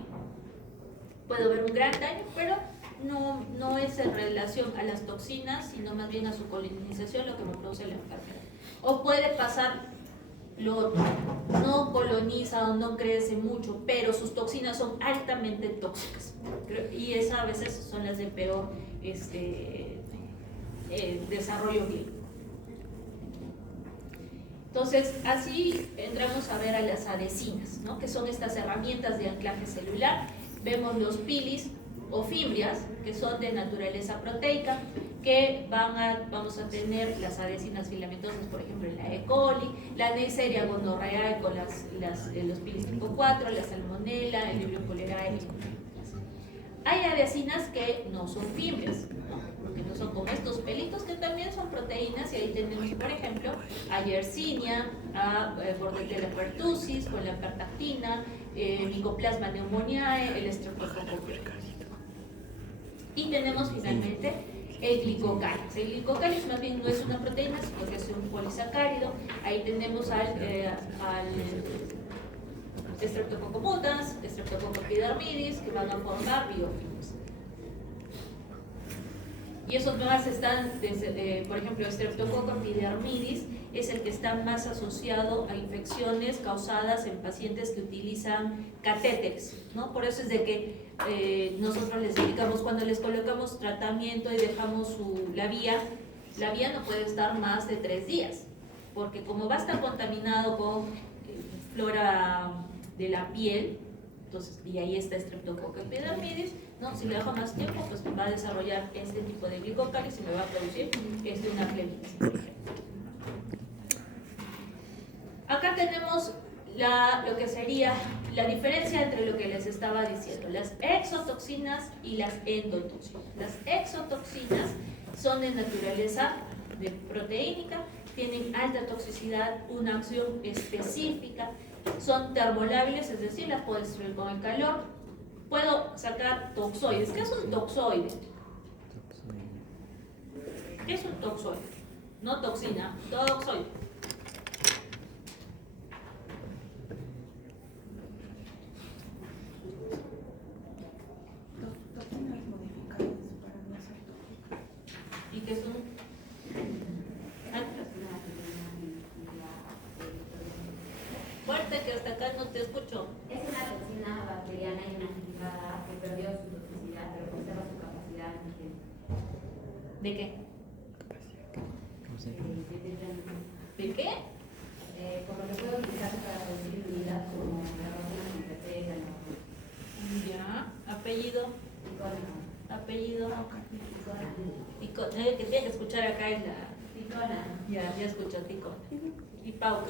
Puede haber un gran daño, pero no es en relación a las toxinas, sino más bien a su colonización lo que me produce la enfermedad. O puede pasar lo otro, no coloniza o no crece mucho, pero sus toxinas son altamente tóxicas. Y esas a veces son las de peor desarrollo clínico. Entonces, así entramos a ver a las adhesinas, ¿no? Que son estas herramientas de anclaje celular. Vemos los pilis o fibrias, que son de naturaleza proteica, que vamos a tener las adhesinas filamentosas, por ejemplo, en la E. coli, la Neisseria gonorrhoeae con los pilis tipo 4, la salmonella, el Vibrio cholerae. Hay adhesinas que no son fibrias, ¿no? Que no son como estos pelitos, que también son proteínas, y ahí tenemos, por ejemplo, a Yersinia, a Bordetella pertussis con la pertactina, Mycoplasma pneumoniae, el Streptococcus. Y tenemos finalmente el glicocálix. El glicocálix más bien no es una proteína, sino que es un polisacárido. Ahí tenemos al Streptococcus mutans, Streptococcus epidermidis, que van a formar biofilms. Y esos más están, por ejemplo, Streptococcus epidermidis es el que está más asociado a infecciones causadas en pacientes que utilizan catéteres, ¿no? Por eso es de que nosotros les indicamos, cuando les colocamos tratamiento y dejamos la vía no puede estar más de 3 días, porque como va a estar contaminado con flora de la piel, entonces, y ahí está Streptococcus epidermidis, ¿no? Si lo dejo más tiempo, pues va a desarrollar este tipo de glicocalis y me va a producir una flemitis. Acá tenemos lo que sería la diferencia entre lo que les estaba diciendo, las exotoxinas y las endotoxinas. Las exotoxinas son de naturaleza proteínica, tienen alta toxicidad, una acción específica, son termolábiles, es decir, las puedo destruir con el calor. Puedo sacar toxoides. ¿Qué es un toxoide? ¿Qué es un toxoide? No toxina, toxoide. Toxinas modificadas para no ser tóxicas. ¿Y qué es un? Fuerte, que hasta acá no te escucho. Es una toxina bacteriana inactivada que perdió su toxicidad, pero conserva su capacidad antigénica. ¿De qué? ¿De qué? Por lo que puede utilizarse para producir unidad como la rótula sintética, Ya, apellido. ticona. Apellido. Ticona. Que tiene que escuchar acá es la. Ticona. Ya escuchó ticona. Y Paula.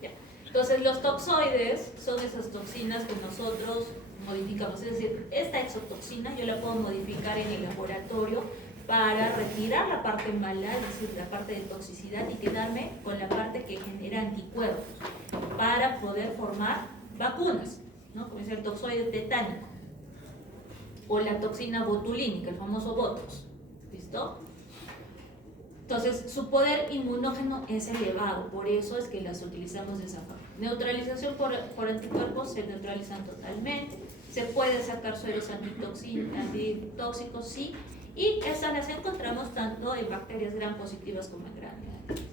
Ya. Entonces, los toxoides son esas toxinas que nosotros modificamos. Es decir, esta exotoxina yo la puedo modificar en el laboratorio para retirar la parte mala, es decir, la parte de toxicidad, y quedarme con la parte que genera anticuerpos para poder formar vacunas, ¿no? Como es el toxoide tetánico o la toxina botulínica, el famoso Botox. ¿Listo? Entonces, su poder inmunógeno es elevado, por eso es que las utilizamos de esa forma. Neutralización por anticuerpos, se neutralizan totalmente, se puede sacar sueros antitóxicos, sí, y estas las encontramos tanto en bacterias gram positivas como en gram negativas.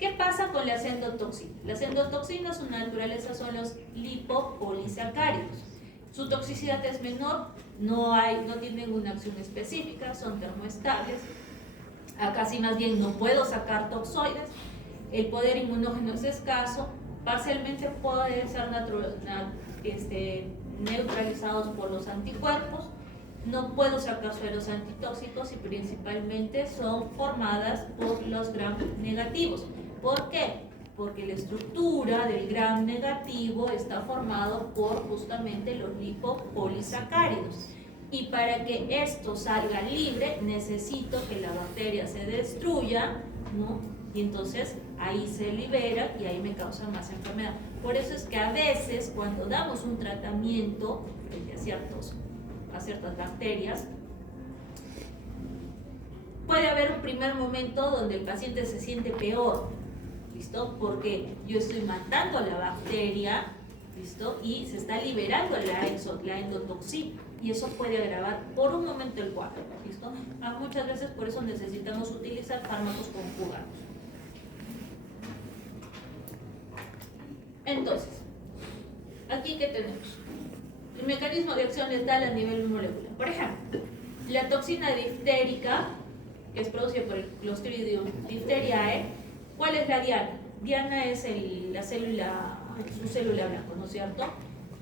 ¿Qué pasa con las endotoxinas? Las endotoxinas, su naturaleza son los lipopolisacáridos. Su toxicidad es menor, no tienen una acción específica, son termoestables. Acá sí más bien no puedo sacar toxoides, el poder inmunógeno es escaso, parcialmente pueden ser neutralizados por los anticuerpos, no puedo sacar sueros antitóxicos y principalmente son formadas por los gram negativos. ¿Por qué? Porque la estructura del gram negativo está formado por justamente los lipopolisacáridos. Y para que esto salga libre, necesito que la bacteria se destruya, ¿no? Y entonces ahí se libera y ahí me causa más enfermedad. Por eso es que a veces cuando damos un tratamiento frente a ciertas bacterias, puede haber un primer momento donde el paciente se siente peor, ¿listo? Porque yo estoy matando a la bacteria, ¿listo? Y se está liberando la endotoxina. Y eso puede agravar por un momento el cuadro, ¿listo? Muchas veces por eso necesitamos utilizar fármacos conjugados. Entonces, aquí ¿qué tenemos? El mecanismo de acción letal a nivel molecular. Por ejemplo, la toxina diftérica, que es producida por el Clostridium diphtheriae, ¿cuál es la diana? Diana es su célula blanca, ¿no es cierto?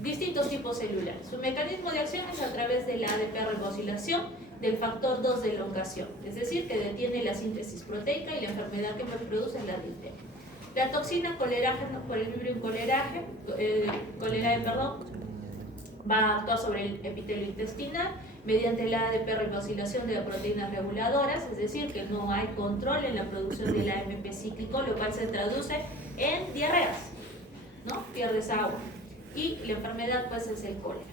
Distintos tipos celulares. Su mecanismo de acción es a través de la ADP ribosilación del factor 2 de elongación, es decir, que detiene la síntesis proteica y la enfermedad que produce es la difteria. La toxina colerágeno por el Vibrio cholerae, va a actuar sobre el epitelio intestinal mediante la ADP ribosilación de las proteínas reguladoras, es decir, que no hay control en la producción del AMP cíclico, lo cual se traduce en diarreas, ¿no? Pierdes agua. Y la enfermedad pues es el cólera.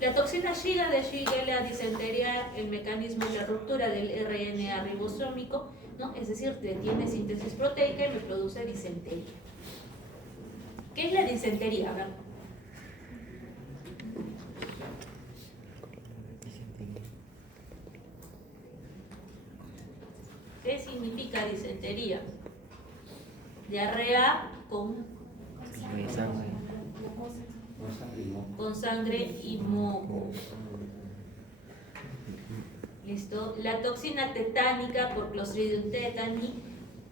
La toxina Shiga de Shigella disentería, el mecanismo de la ruptura del RNA ribosómico, ¿no? Es decir, detiene síntesis proteica y me produce disentería. ¿Qué es la disentería? A ver. ¿Qué significa disentería? Diarrea con Sangre. con sangre y moco. ¿Listo? La toxina tetánica por Clostridium tetani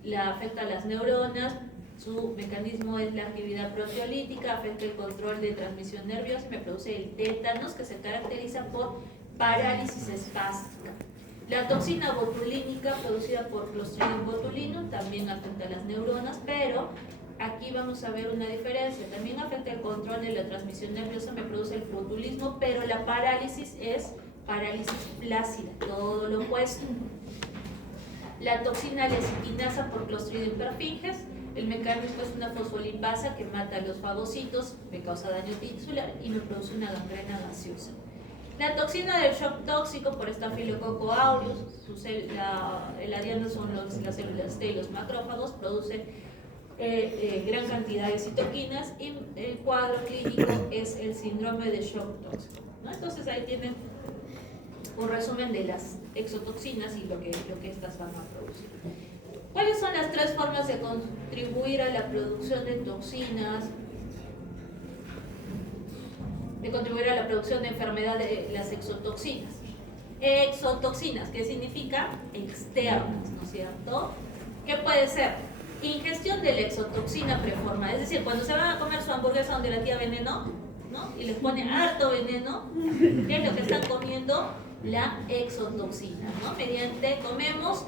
la afecta a las neuronas. Su mecanismo es la actividad proteolítica, afecta el control de transmisión nerviosa y me produce el tétanos, que se caracteriza por parálisis espástica. La toxina botulínica producida por Clostridium botulinum también afecta a las neuronas, pero aquí vamos a ver una diferencia. También afecta el control de la transmisión nerviosa, me produce el botulismo, pero la parálisis es parálisis plácida, todo lo opuesto. La toxina lecitinasa por Clostridium perfringens, el mecanismo es una fosfolipasa que mata a los fagocitos, me causa daño tisular y me produce una gangrena gaseosa. La toxina del shock tóxico por Staphylococcus aureus, la diana son las células T y los macrófagos, produce gran cantidad de citoquinas y el cuadro clínico es el síndrome de shock tóxico, ¿no? Entonces ahí tienen un resumen de las exotoxinas y lo que estas van a producir. ¿Cuáles son las tres formas de contribuir a la producción de toxinas? De contribuir a la producción de enfermedad de las exotoxinas. Exotoxinas, que significa externas, ¿no es cierto? ¿Qué puede ser? Ingestión de la exotoxina preformada, es decir, cuando se van a comer su hamburguesa donde la tía veneno, ¿no? Y les pone harto veneno, ¿qué es lo que están comiendo? La exotoxina, ¿no? Comemos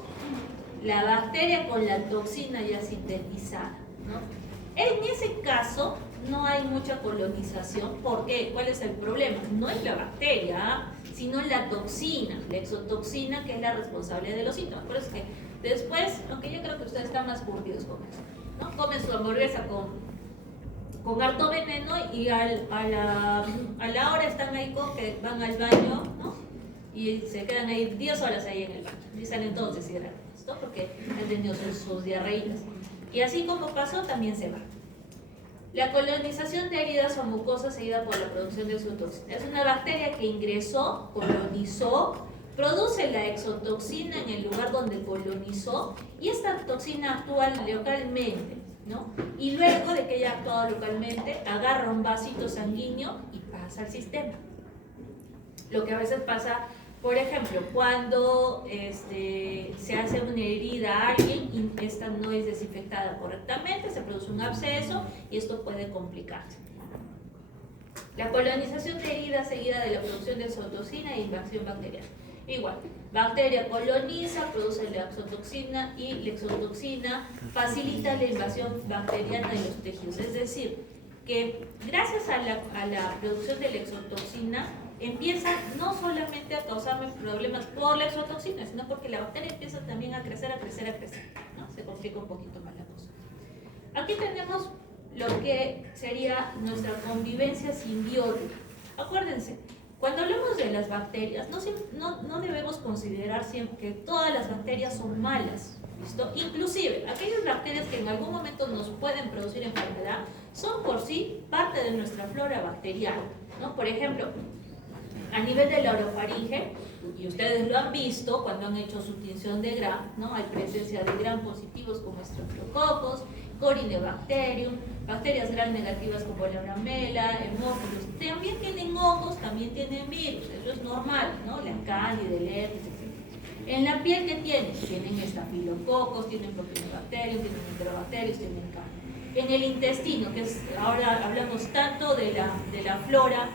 la bacteria con la toxina ya sintetizada, ¿no? En ese caso no hay mucha colonización. ¿Por qué? ¿Cuál es el problema? No es la bacteria, sino la toxina, la exotoxina, que es la responsable de los síntomas. Por eso es que después, aunque yo creo que ustedes están más curtidos con eso, ¿no? Comen su hamburguesa con harto veneno y a la hora están ahí que van al baño, ¿no? Y se quedan ahí 10 horas ahí en el baño y salen todos deshidratados, ¿no? Porque han tenido sus diarreitas. Y así como pasó, también se va. La colonización de heridas o mucosas seguida por la producción de exotoxina. Es una bacteria que ingresó, colonizó, produce la exotoxina en el lugar donde colonizó y esta toxina actúa localmente, ¿no? Y luego de que haya actuado localmente, agarra un vasito sanguíneo y pasa al sistema. Lo que a veces pasa, por ejemplo, cuando se hace una herida a alguien y esta no es desinfectada correctamente, se produce un absceso y esto puede complicarse. La colonización de heridas seguida de la producción de exotoxina e invasión bacteriana. Igual, bacteria coloniza, produce la exotoxina y la exotoxina facilita la invasión bacteriana en los tejidos. Es decir, que gracias a la producción de la exotoxina empieza no solamente a causarme problemas por la exotoxina, sino porque la bacteria empieza también a crecer, ¿no? Se complica un poquito más la cosa. Aquí tenemos lo que sería nuestra convivencia simbiótica. Acuérdense, cuando hablamos de las bacterias, no debemos considerar siempre que todas las bacterias son malas, ¿listo? Inclusive, aquellas bacterias que en algún momento nos pueden producir enfermedad, son por sí parte de nuestra flora bacteriana, ¿no? Por ejemplo, a nivel de la orofaringe, y ustedes lo han visto cuando han hecho su tinción de Gram, ¿no? Hay presencia de Gram positivos como Streptococcus, Corynebacterium, bacterias Gram negativas como la Bramela, Haemophilus. También tienen hongos, también tienen virus, eso es normal, ¿no? La cándida, el herpes, etc. En la piel, ¿qué tienen? Tienen estafilococos, tienen propionobacterium, tienen enterobacterios, tienen cándida. En el intestino, que es, ahora hablamos tanto de la flora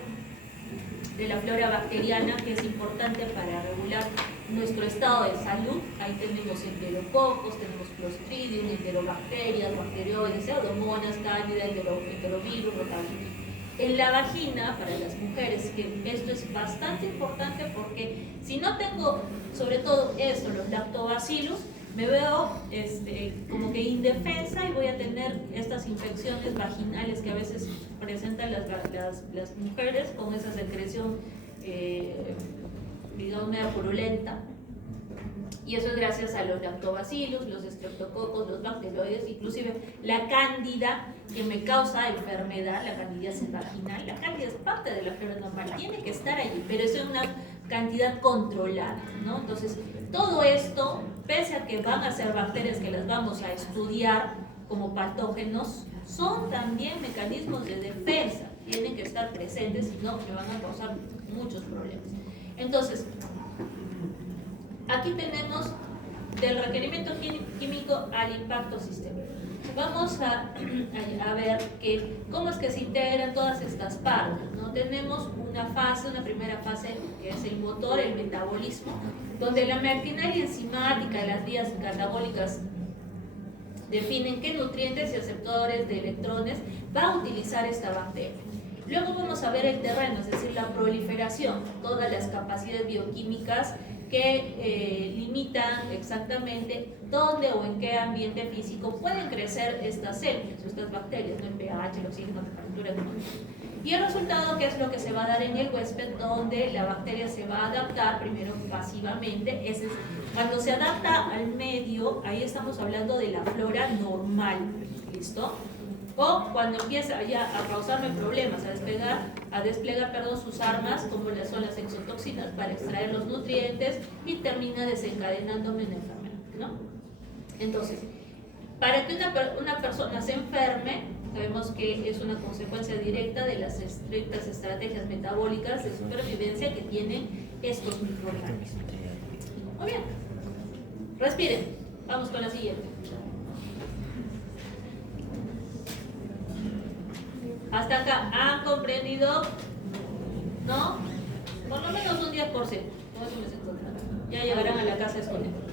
bacteriana, que es importante para regular nuestro estado de salud. Ahí tenemos enterococos, tenemos Clostridium, enterobacterias, bacterioides, pseudomonas, cándida, enterovirus, rotavirus. En la vagina, para las mujeres, que esto es bastante importante porque si no tengo, sobre todo esto, los lactobacillus, me veo como que indefensa y voy a tener estas infecciones vaginales que a veces presentan las mujeres con esa secreción, digamos, media purulenta. Y eso es gracias a los lactobacillus, los estreptococos, los bacteroides, inclusive la cándida que me causa enfermedad, la candidiasis vaginal. La cándida es parte de la flora normal, tiene que estar allí, pero es una cantidad controlada, ¿no? Entonces, todo esto, pese a que van a ser bacterias que las vamos a estudiar, como patógenos, son también mecanismos de defensa, tienen que estar presentes, si no me van a causar muchos problemas. Entonces, aquí tenemos del requerimiento químico al impacto sistémico. Vamos a ver cómo es que se integran todas estas partes, ¿no? Tenemos una primera fase que es el motor, el metabolismo, donde la maquinaria enzimática, las vías catabólicas definen qué nutrientes y aceptores de electrones va a utilizar esta bacteria. Luego vamos a ver el terreno, es decir, la proliferación, todas las capacidades bioquímicas que limitan exactamente dónde o en qué ambiente físico pueden crecer estas células, estas bacterias, ¿no? El pH, el oxígeno, la temperatura, etc. Y el resultado, que es lo que se va a dar en el huésped, donde la bacteria se va a adaptar primero pasivamente. Ese es, cuando se adapta al medio, ahí estamos hablando de la flora normal, ¿listo? O cuando empieza ya a causarme problemas, a desplegar sus armas, como son las exotoxinas, para extraer los nutrientes, y termina desencadenándome una enfermedad, ¿no? Entonces, para que una persona se enferme, sabemos que es una consecuencia directa de las estrictas estrategias metabólicas de supervivencia que tienen estos microorganismos. Muy bien, respiren, vamos con la siguiente. Hasta acá, ¿han comprendido? ¿No? Por lo menos un 10%. Ya llegarán a la casa a esconder.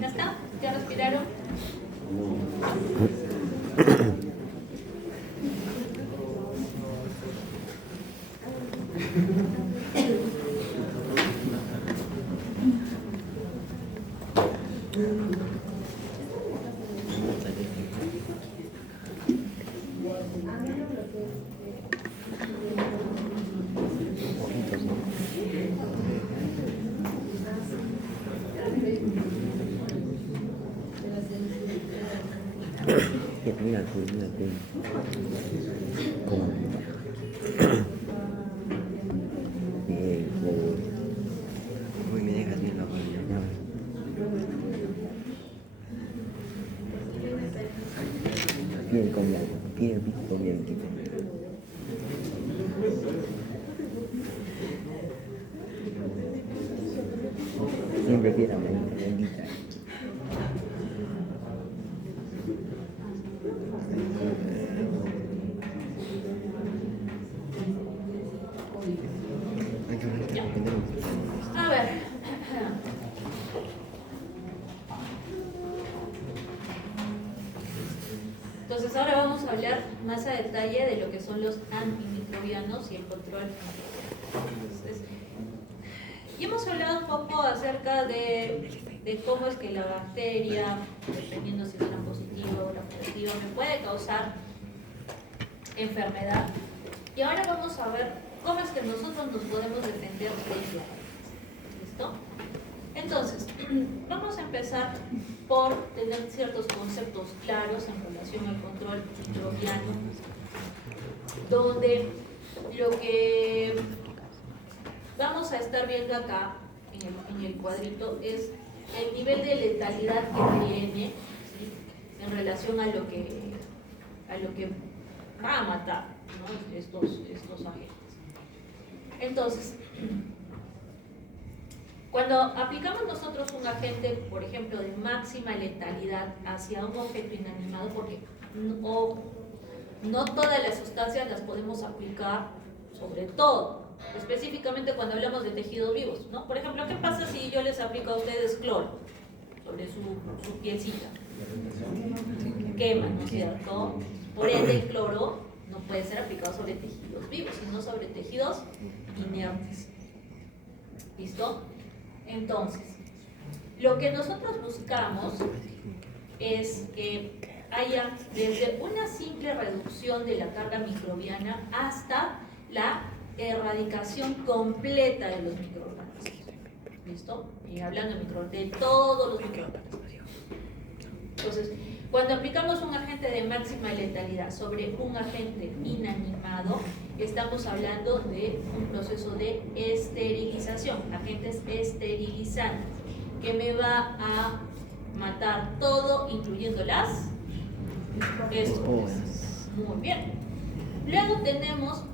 ¿Ya está? ¿Ya respiraron? Mira tú. piel con blanco, piel con blanquito. Siempre piel blanquita. A ver. Entonces ahora vamos a hablar más a detalle de lo que son los antimicrobianos y el control. Entonces, y hemos hablado un poco acerca de cómo es que la bacteria, dependiendo si es una positiva o una negativa, me puede causar enfermedad. Y ahora vamos a ver cómo es que nosotros nos podemos defender de ello. ¿Listo? Entonces, vamos a empezar por tener ciertos conceptos claros en relación al control microbiano, donde lo que vamos a estar viendo acá en el cuadrito es el nivel de letalidad que tiene, ¿sí?, en relación a lo que va a matar, ¿no?, estos agentes. Entonces, cuando aplicamos nosotros un agente, por ejemplo, de máxima letalidad hacia un objeto inanimado, porque no todas las sustancias las podemos aplicar sobre todo, específicamente cuando hablamos de tejidos vivos, ¿no? Por ejemplo, ¿qué pasa si yo les aplico a ustedes cloro sobre su pielcita? Quema, ¿no es cierto? Por ende, el cloro no puede ser aplicado sobre tejidos vivos, sino sobre tejidos inertes. ¿Listo? Entonces, lo que nosotros buscamos es que haya desde una simple reducción de la carga microbiana hasta la erradicación completa de los microorganismos. ¿Listo? Y hablando de todos los microorganismos. Entonces, cuando aplicamos un agente de máxima letalidad sobre un agente inanimado, estamos hablando de un proceso de esterilización, agentes esterilizantes, que me va a matar todo, incluyendo las esporas. Muy bien. Luego tenemos,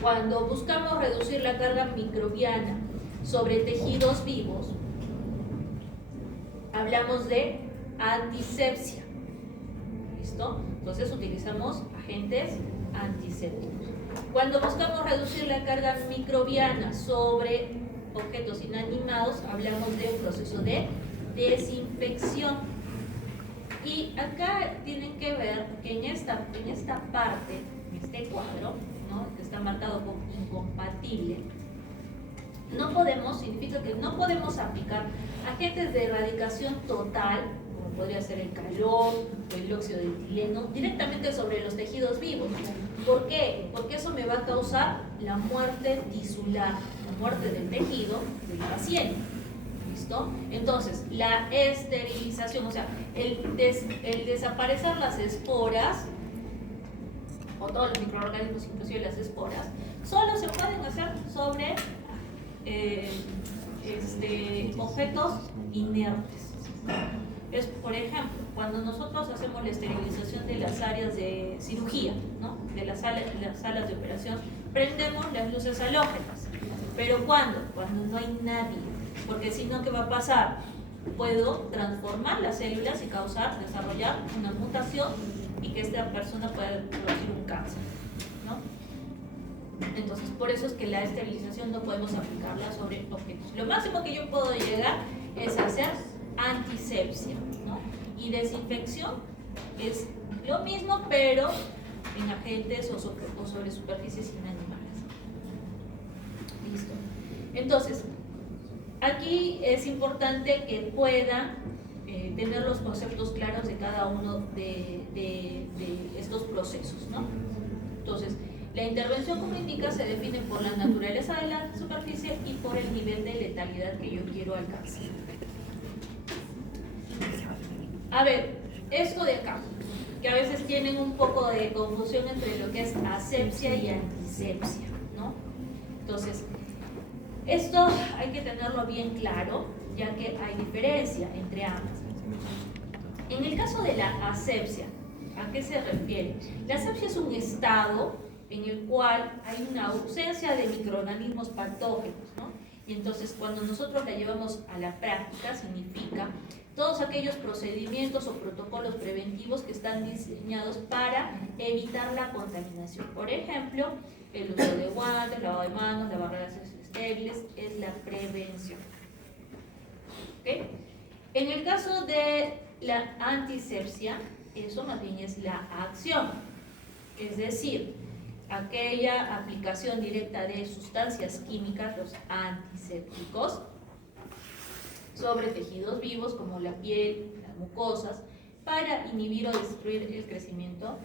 cuando buscamos reducir la carga microbiana sobre tejidos vivos, hablamos de antisepsia. ¿Listo? Entonces utilizamos agentes antisépticos. Cuando buscamos reducir la carga microbiana sobre objetos inanimados, hablamos de un proceso de desinfección. Y acá tienen que ver que en esta parte, en este cuadro, ¿no?, que está marcado como incompatible, no podemos, significa que no podemos aplicar agentes de erradicación total, como podría ser el calor o el óxido de etileno, directamente sobre los tejidos vivos. ¿Por qué? Porque eso me va a causar la muerte tisular, la muerte del tejido del paciente. ¿Listo? Entonces, la esterilización, o sea, el desaparecer las esporas, o todos los microorganismos, inclusive las esporas, solo se pueden hacer sobre objetos inertes. Es, por ejemplo, cuando nosotros hacemos la esterilización de las áreas de cirugía, ¿no?, de las salas de operación, prendemos las luces halógenas. Pero cuando no hay nadie, porque si no, ¿qué va a pasar? Puedo transformar las células y desarrollar una mutación y que esta persona pueda producir un cáncer, ¿no? Entonces, por eso es que la esterilización no podemos aplicarla sobre objetos. Lo máximo que yo puedo llegar es hacer antisepsia, ¿no? Y desinfección es lo mismo, pero en agentes o sobre superficies inanimadas. Listo. Entonces, aquí es importante que puedan tener los conceptos claros de cada uno de estos procesos, ¿no? Entonces, la intervención, como indica, se define por la naturaleza de la superficie y por el nivel de letalidad que yo quiero alcanzar. A ver, esto de acá, que a veces tienen un poco de confusión entre lo que es asepsia y antisepsia, ¿no? Entonces, esto hay que tenerlo bien claro, ya que hay diferencia entre ambas. En el caso de la asepsia, ¿a qué se refiere? La asepsia es un estado en el cual hay una ausencia de microorganismos patógenos, ¿no? Y entonces cuando nosotros la llevamos a la práctica, significa todos aquellos procedimientos o protocolos preventivos que están diseñados para evitar la contaminación. Por ejemplo, el uso de guantes, lavado de manos, lavar barreras estériles, es la prevención. ¿Okay? En el caso de la antisepsia, eso más bien es la acción, es decir, aquella aplicación directa de sustancias químicas, los antisépticos, sobre tejidos vivos como la piel, las mucosas, para inhibir o destruir el crecimiento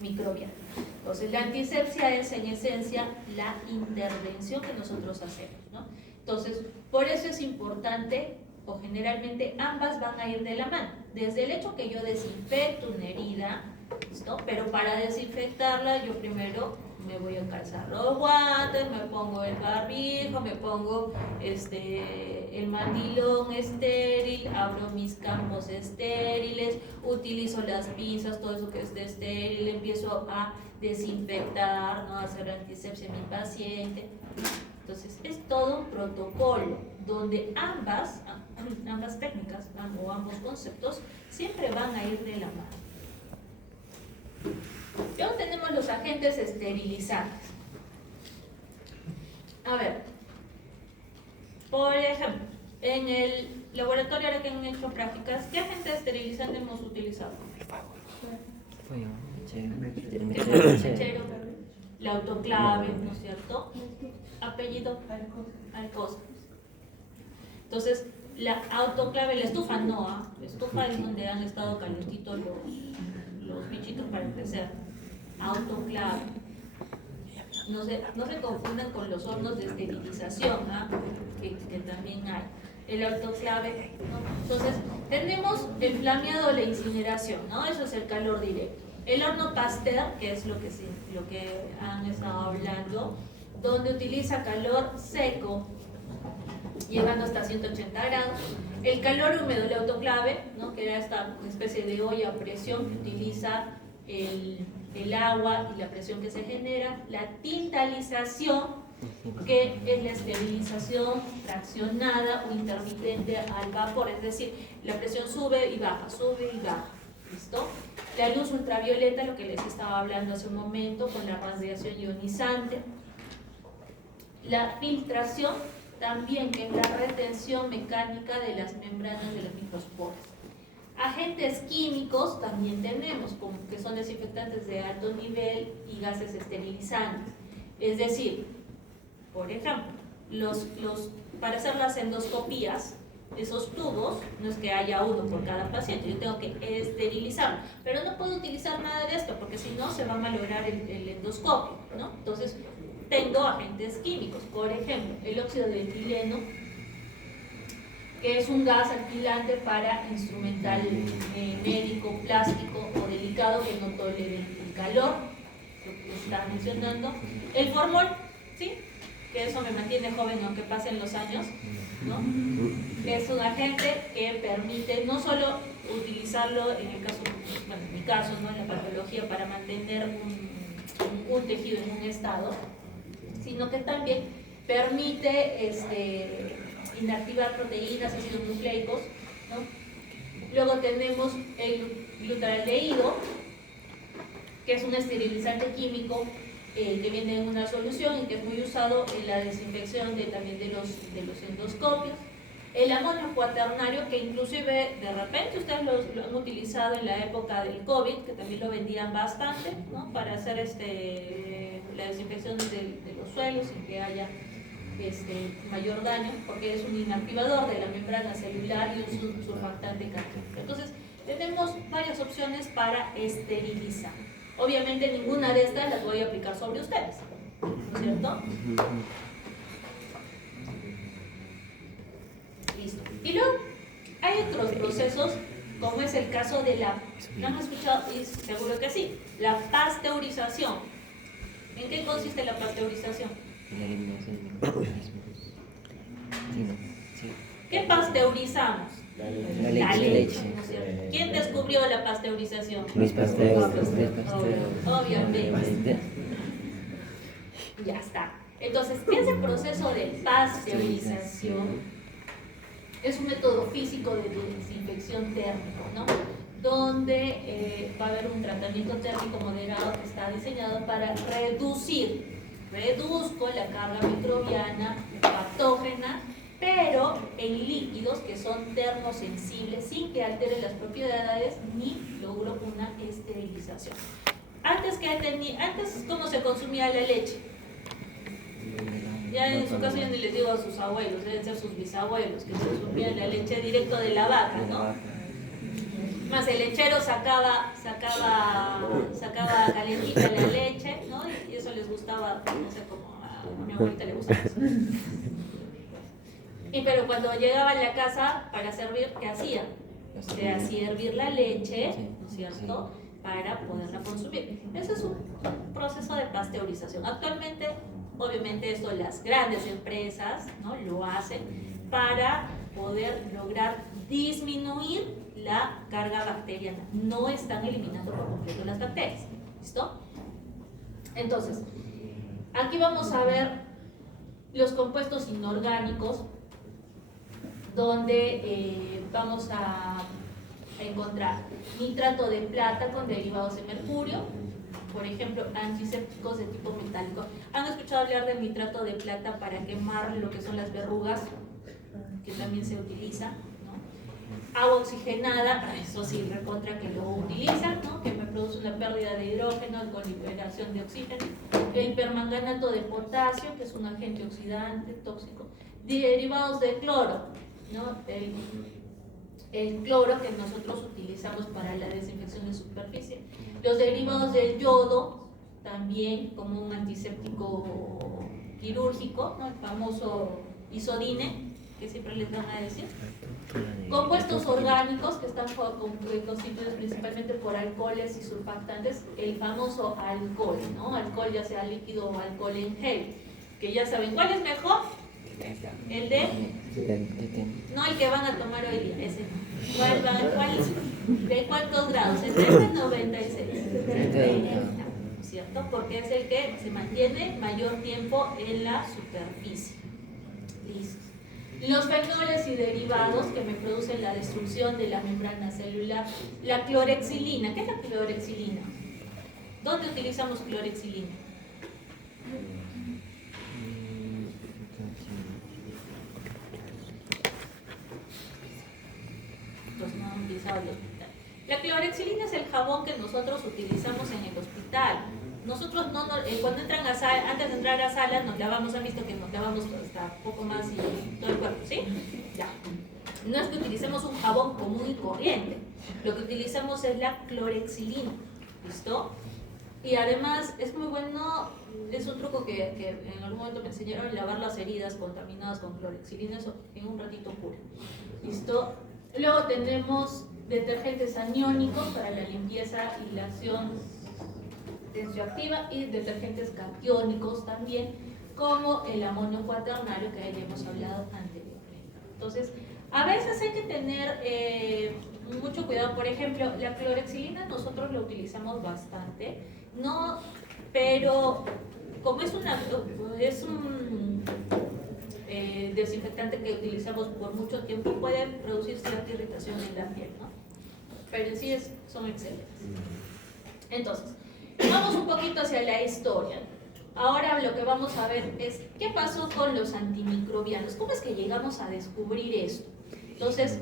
microbiano. Entonces, la antisepsia es en esencia la intervención que nosotros hacemos, ¿no? Entonces, por eso es importante, o generalmente ambas van a ir de la mano. Desde el hecho que yo desinfecto una herida, ¿listo? Pero para desinfectarla yo primero me voy a calzar los guantes, me pongo el barbijo, me pongo el mandilón estéril, abro mis campos estériles, utilizo las pinzas, todo eso que esté estéril, empiezo a desinfectar, ¿no? A hacer antisepsia a mi paciente. Entonces es todo un protocolo donde ambas técnicas o ambos conceptos siempre van a ir de la mano. Luego tenemos los agentes esterilizantes. A ver, por ejemplo, en el laboratorio ahora que han hecho prácticas, ¿qué agente esterilizante hemos utilizado? El mechero, la autoclave, ¿no es cierto? Apellido Alcosa. Entonces, la autoclave, la estufa no, la estufa es donde han estado calentitos los bichitos para crecer. Autoclave. No se confundan con los hornos de esterilización, que también hay. El autoclave, ¿no? Entonces, tenemos el flameado o la incineración, ¿no? Eso es el calor directo. El horno Pasteur, que es lo que han estado hablando, donde utiliza calor seco, llegando hasta 180 grados. El calor húmedo, el autoclave, ¿no? Que era esta especie de olla a presión que utiliza el agua y la presión que se genera. La tintalización, que es la esterilización fraccionada o intermitente al vapor, es decir, la presión sube y baja, ¿listo? La luz ultravioleta, lo que les estaba hablando hace un momento, con la radiación ionizante. La filtración también, que es la retención mecánica de las membranas de los microporos. Agentes químicos también tenemos, como que son desinfectantes de alto nivel y gases esterilizantes. Es decir, por ejemplo, para hacer las endoscopías, esos tubos, no es que haya uno por cada paciente, yo tengo que esterilizarlo, pero no puedo utilizar nada de esto porque si no se va a malograr el endoscopio, ¿no? Entonces, tengo agentes químicos, por ejemplo, el óxido de etileno, que es un gas alquilante para instrumental médico, plástico o delicado que no tolere el calor, lo que está mencionando. El formol, ¿sí? Que eso me mantiene joven aunque pasen los años, ¿no? Es un agente que permite no solo utilizarlo en el caso, bueno, en mi caso, ¿no? En la patología para mantener un tejido en un estado, sino que también permite inactivar proteínas, ácidos nucleicos, ¿no? Luego tenemos el glutaraldehído, que es un esterilizante químico que viene en una solución y que es muy usado en la desinfección también de los endoscopios. El amonio cuaternario, que inclusive de repente ustedes lo han utilizado en la época del COVID, que también lo vendían bastante, ¿no? Para hacer la desinfección de los suelos sin que haya mayor daño, porque es un inactivador de la membrana celular y un surfactante cardíaco. Entonces, tenemos varias opciones para esterilizar. Obviamente ninguna de estas las voy a aplicar sobre ustedes, ¿no es cierto? Listo. Y luego hay otros procesos, como es el caso de ¿lo han escuchado? Y seguro que sí, la pasteurización. ¿En qué consiste la pasteurización? La eliminación de microorganismos. Sí, ¿no? Sí. ¿Qué pasteurizamos? La leche. ¿No es cierto? descubrió la pasteurización? Luis Pasteur. Obviamente. Ya está. Entonces, ese proceso de pasteurización es un método físico de desinfección térmico, ¿no? Donde va a haber un tratamiento térmico moderado que está diseñado para reduzco la carga microbiana patógena, pero en líquidos que son termosensibles sin que alteren las propiedades ni logro una esterilización. Antes, ¿cómo se consumía la leche? Ya en su caso yo ni les digo a sus abuelos, deben ser sus bisabuelos, que consumían la leche directo de la vaca, ¿no? Más el lechero sacaba calentita la leche, ¿no? Y eso les gustaba, no sé, como a mi abuelita le gustaba eso. Pero cuando llegaba a la casa para servir, ¿qué hacía? Se hacía hervir la leche, ¿no es cierto?, para poderla consumir. Ese es un proceso de pasteurización. Actualmente, obviamente, esto las grandes empresas, ¿no?, lo hacen para poder lograr disminuir la carga bacteriana. No están eliminando por completo las bacterias. ¿Listo? Entonces, aquí vamos a ver los compuestos inorgánicos, donde vamos a encontrar nitrato de plata con derivados de mercurio, por ejemplo, antisépticos de tipo metálico. ¿Han escuchado hablar del nitrato de plata para quemar lo que son las verrugas? Que también se utiliza, ¿no? Agua oxigenada, eso sí, recontra que lo utilizan, ¿no?, que me produce una pérdida de hidrógeno con liberación de oxígeno. El permanganato de potasio, que es un agente oxidante tóxico. Derivados de cloro, ¿no? El cloro que nosotros utilizamos para la desinfección de superficie. Los derivados del yodo, también como un antiséptico quirúrgico, ¿no?, el famoso isodine, que siempre les van a decir. Compuestos orgánicos que están constituidos principalmente por alcoholes y surfactantes, el famoso alcohol, ¿no? Alcohol ya sea líquido o alcohol en gel, que ya saben cuál es mejor. El de no el que van a tomar hoy día, ese no. ¿De cuántos grados? 70, 96. ¿Cierto? Porque es el que se mantiene mayor tiempo en la superficie. Listo. Los fenoles y derivados que me producen la destrucción de la membrana celular. La clorexilina. ¿Qué es la clorexilina? ¿Dónde utilizamos clorexilina? No han utilizado el hospital. La clorexilina es el jabón que nosotros utilizamos en el hospital. Nosotros cuando entran a sala, antes de entrar a sala, nos lavamos, han visto que nos lavamos hasta poco más y todo el cuerpo, ¿sí? Ya. No es que utilicemos un jabón común y corriente. Lo que utilizamos es la clorexilina. ¿Listo? Y además es muy bueno, es un truco que en algún momento me enseñaron, lavar las heridas contaminadas con clorexilina, eso en un ratito cura. ¿Listo? Luego tenemos detergentes aniónicos para la limpieza y la acción tensioactiva y detergentes catiónicos también, como el amonio cuaternario que ya hemos hablado anteriormente. Entonces, a veces hay que tener mucho cuidado. Por ejemplo, la clorexilina nosotros la utilizamos bastante, no, pero como es un desinfectante que utilizamos por mucho tiempo, puede producir cierta irritación en la piel, ¿no? Pero en sí son excelentes. Entonces, vamos un poquito hacia la historia. Ahora lo que vamos a ver es qué pasó con los antimicrobianos. ¿Cómo es que llegamos a descubrir esto? Entonces,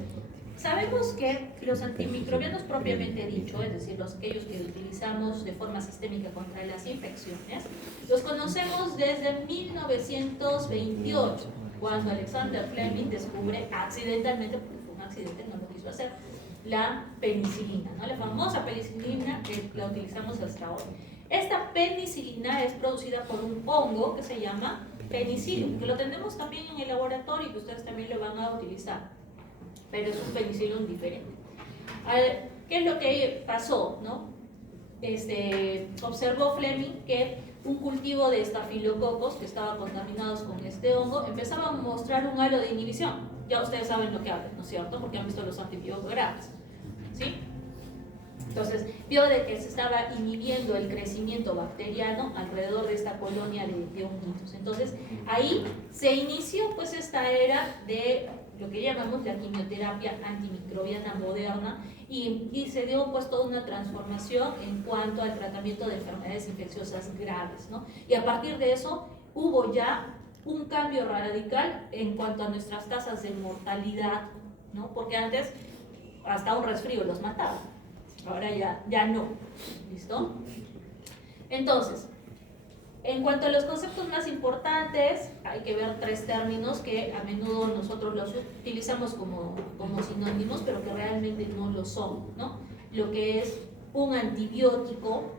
sabemos que los antimicrobianos propiamente dicho, es decir, aquellos que utilizamos de forma sistémica contra las infecciones, los conocemos desde 1928, cuando Alexander Fleming descubre accidentalmente, porque fue un accidente, no lo quiso hacer, la penicilina, ¿no? La famosa penicilina que la utilizamos hasta hoy. Esta penicilina es producida por un hongo que se llama penicillium, que lo tenemos también en el laboratorio y que ustedes también lo van a utilizar, pero es un penicillium diferente. ¿Qué es lo que pasó, no? Observó Fleming que un cultivo de estafilococos que estaba contaminados con este hongo empezaba a mostrar un halo de inhibición. Ya ustedes saben lo que hablan, ¿no es cierto? Porque han visto los antibiógrafos, ¿sí? Entonces, vio de que se estaba inhibiendo el crecimiento bacteriano alrededor de esta colonia de honguitos. Entonces, ahí se inició pues esta era de lo que llamamos la quimioterapia antimicrobiana moderna y se dio pues toda una transformación en cuanto al tratamiento de enfermedades infecciosas graves, ¿no? Y a partir de eso hubo ya un cambio radical en cuanto a nuestras tasas de mortalidad, ¿no? Porque antes hasta un resfrío los mataba, ahora ya no, ¿listo? Entonces, en cuanto a los conceptos más importantes, hay que ver 3 términos que a menudo nosotros los utilizamos como sinónimos, pero que realmente no lo son, ¿no? Lo que es un antibiótico,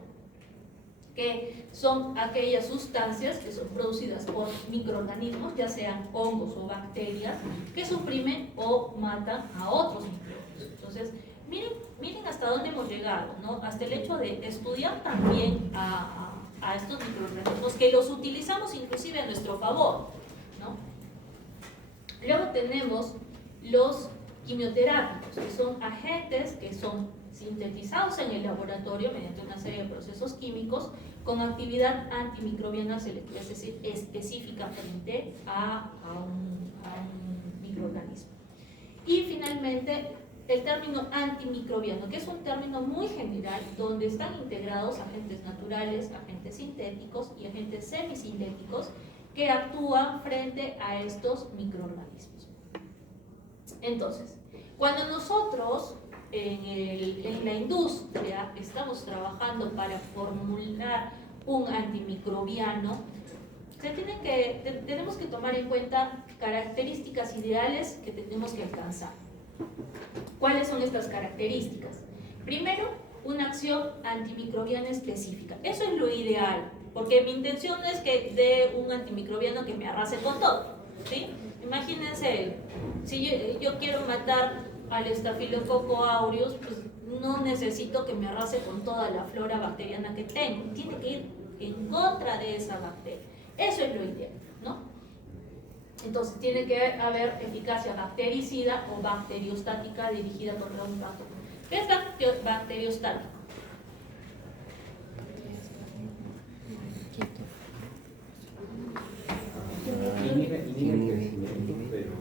que son aquellas sustancias que son producidas por microorganismos, ya sean hongos o bacterias, que suprimen o matan a otros microbios. Entonces, miren hasta dónde hemos llegado, ¿no? Hasta el hecho de estudiar también a estos microorganismos, que los utilizamos inclusive a nuestro favor, ¿no? Luego tenemos los quimioterápicos, que son agentes que son sintetizados en el laboratorio mediante una serie de procesos químicos con actividad antimicrobiana selectiva, es decir, específica frente a un microorganismo. Y finalmente, el término antimicrobiano, que es un término muy general donde están integrados agentes naturales, agentes sintéticos y agentes semisintéticos que actúan frente a estos microorganismos. Entonces, cuando nosotros en la industria estamos trabajando para formular un antimicrobiano, tenemos que tomar en cuenta características ideales que tenemos que alcanzar. ¿Cuáles son estas características? Primero, una acción antimicrobiana específica. Eso es lo ideal, porque mi intención no es que dé un antimicrobiano que me arrase con todo, ¿sí? Imagínense, si yo quiero matar al Staphylococcus aureus, pues no necesito que me arrase con toda la flora bacteriana que tengo. Tiene que ir en contra de esa bacteria. Eso es lo ideal, ¿no? Entonces tiene que haber eficacia bactericida o bacteriostática dirigida contra un patógeno. ¿Qué es bacteriostático? Inhibe el crecimiento, pero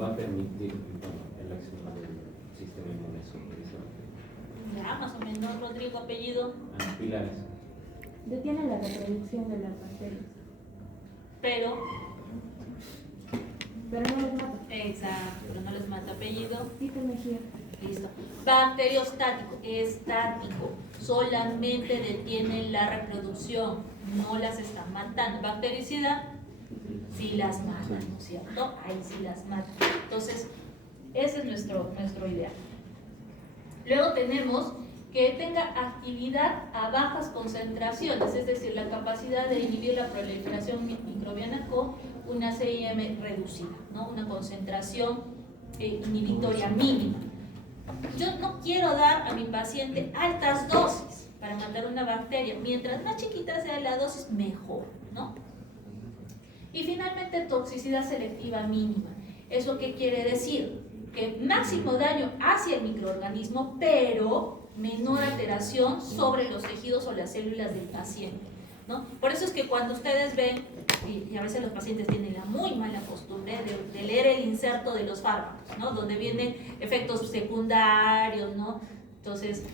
va a permitir el acción del sistema inmune sobre esa bacteria. Ya, más o menos, Rodrigo, apellido. Pilares. Detiene la reproducción de las bacterias, Pero no los mata. exacto, pero no les mata. Apellido. Tito Mejía. Listo. Bacteriostático, estático, solamente detienen la reproducción, no las están matando. Bactericida, sí las matan, ¿no es cierto? Ahí sí las matan. Entonces, ese es nuestro ideal. Luego tenemos que tenga actividad a bajas concentraciones, es decir, la capacidad de inhibir la proliferación microbiana con una CIM reducida, ¿no? Una concentración inhibitoria mínima. Yo no quiero dar a mi paciente altas dosis para matar una bacteria. Mientras más chiquita sea la dosis, mejor, ¿no? Y finalmente, toxicidad selectiva mínima. ¿Eso qué quiere decir? Que máximo daño hacia el microorganismo, pero menor alteración sobre los tejidos o las células del paciente, ¿no? Por eso es que cuando ustedes ven, y a veces los pacientes tienen la muy mala costumbre de leer el inserto de los fármacos, ¿no? Donde vienen efectos secundarios, ¿no? Entonces,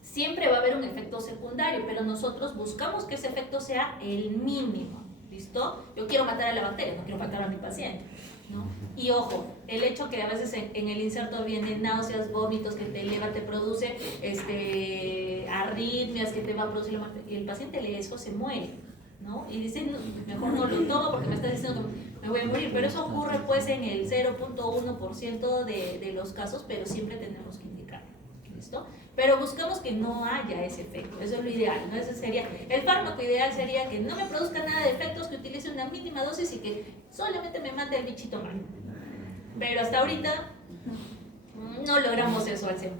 siempre va a haber un efecto secundario, pero nosotros buscamos que ese efecto sea el mínimo, ¿listo? Yo quiero matar a la bacteria, no quiero matar a mi paciente, ¿no? Y ojo, el hecho que a veces en el inserto vienen náuseas, vómitos, que te eleva, te produce arritmias, que te va a producir la muerte, y el paciente lee eso, se muere, ¿no? Y dice, no, mejor no lo tomo porque me está diciendo que me voy a morir, pero eso ocurre pues en el 0.1% de los casos, pero siempre tenemos que indicarlo, ¿listo? Pero buscamos que no haya ese efecto, eso es lo ideal, ¿no? Ese sería, el fármaco ideal sería que no me produzca nada de efectos, que utilice una mínima dosis y que solamente me mate el bichito malo. Pero hasta ahorita no logramos eso al 100%.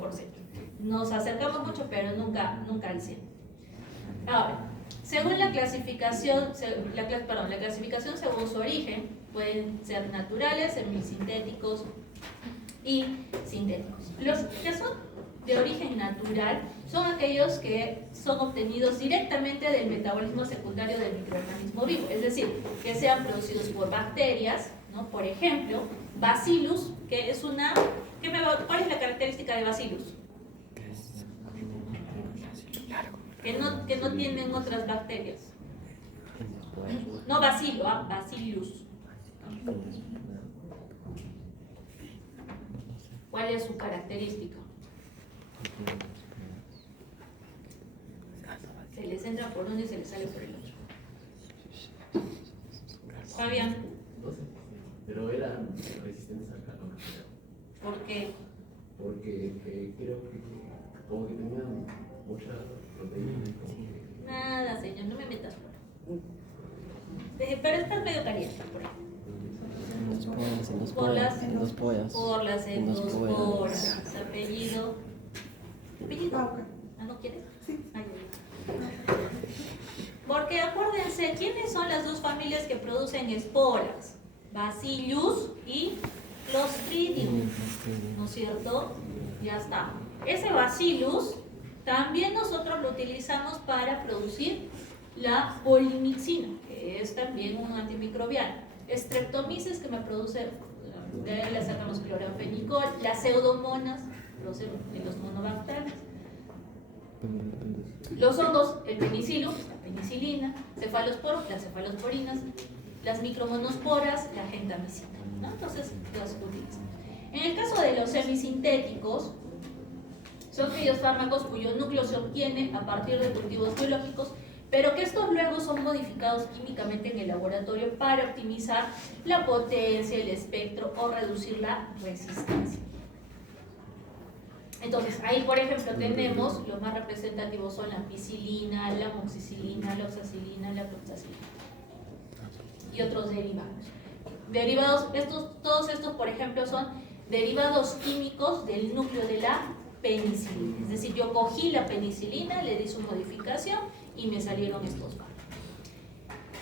Nos acercamos mucho, pero nunca al 100%. Ahora, según la clasificación, la clasificación según su origen, pueden ser naturales, semisintéticos y sintéticos. Los que son de origen natural son aquellos que son obtenidos directamente del metabolismo secundario del microorganismo vivo, es decir, que sean producidos por bacterias, ¿no? Por ejemplo, Bacillus, que es una... ¿Cuál es la característica de Bacillus? Que no tienen otras bacterias. No Bacilo, Bacillus. ¿Cuál es su característica? Se les entra por uno y se les sale por el otro. Fabián. No sé, pero eran resistentes al calor. ¿Por qué? Porque creo que como que tenían mucha proteína. Como que... Nada, señor, no me metas por ahí. Pero estás medio caliente por ahí. En dos Por las pollas. Por las endosporas. Apellido. ¿Apellido? ¿Ah, no quieres? Sí. Porque acuérdense, ¿quiénes son las dos familias que producen esporas? Bacillus y Clostridium, ¿no es cierto? Ya está. Ese Bacillus también nosotros lo utilizamos para producir la polimixina, que es también un antimicrobiano. Streptomyces, que me produce, de ahí le sacamos cloranfenicol, las pseudomonas, producen los monobacterias. Los hongos, el penicilio, la penicilina, cefalosporos, las cefalosporinas, las micromonosporas, la gentamicina, ¿no? Entonces, los utilizan. En el caso de los semisintéticos, son aquellos fármacos cuyo núcleo se obtiene a partir de cultivos biológicos, pero que estos luego son modificados químicamente en el laboratorio para optimizar la potencia, el espectro o reducir la resistencia. Entonces, ahí por ejemplo tenemos, los más representativos son la ampicilina, la amoxicilina, la oxacilina, la fluoxacilina y otros derivados. Todos estos por ejemplo son derivados químicos del núcleo de la penicilina. Es decir, yo cogí la penicilina, le di su modificación y me salieron estos fármacos.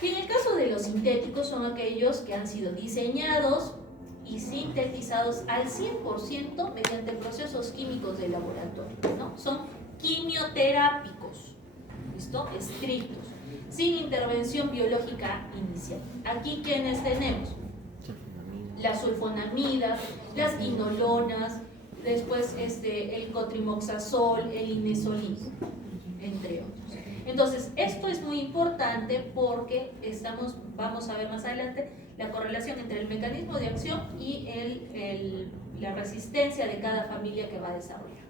Y en el caso de los sintéticos son aquellos que han sido diseñados y sintetizados al 100% mediante procesos químicos de laboratorio, ¿no? Son quimioterápicos, ¿listo? Estrictos, sin intervención biológica inicial. Aquí, ¿quiénes tenemos? Las sulfonamidas, las quinolonas, después el cotrimoxazol, el inesolin, entre otros. Entonces, esto es muy importante porque vamos a ver más adelante la correlación entre el mecanismo de acción y la resistencia de cada familia que va a desarrollar.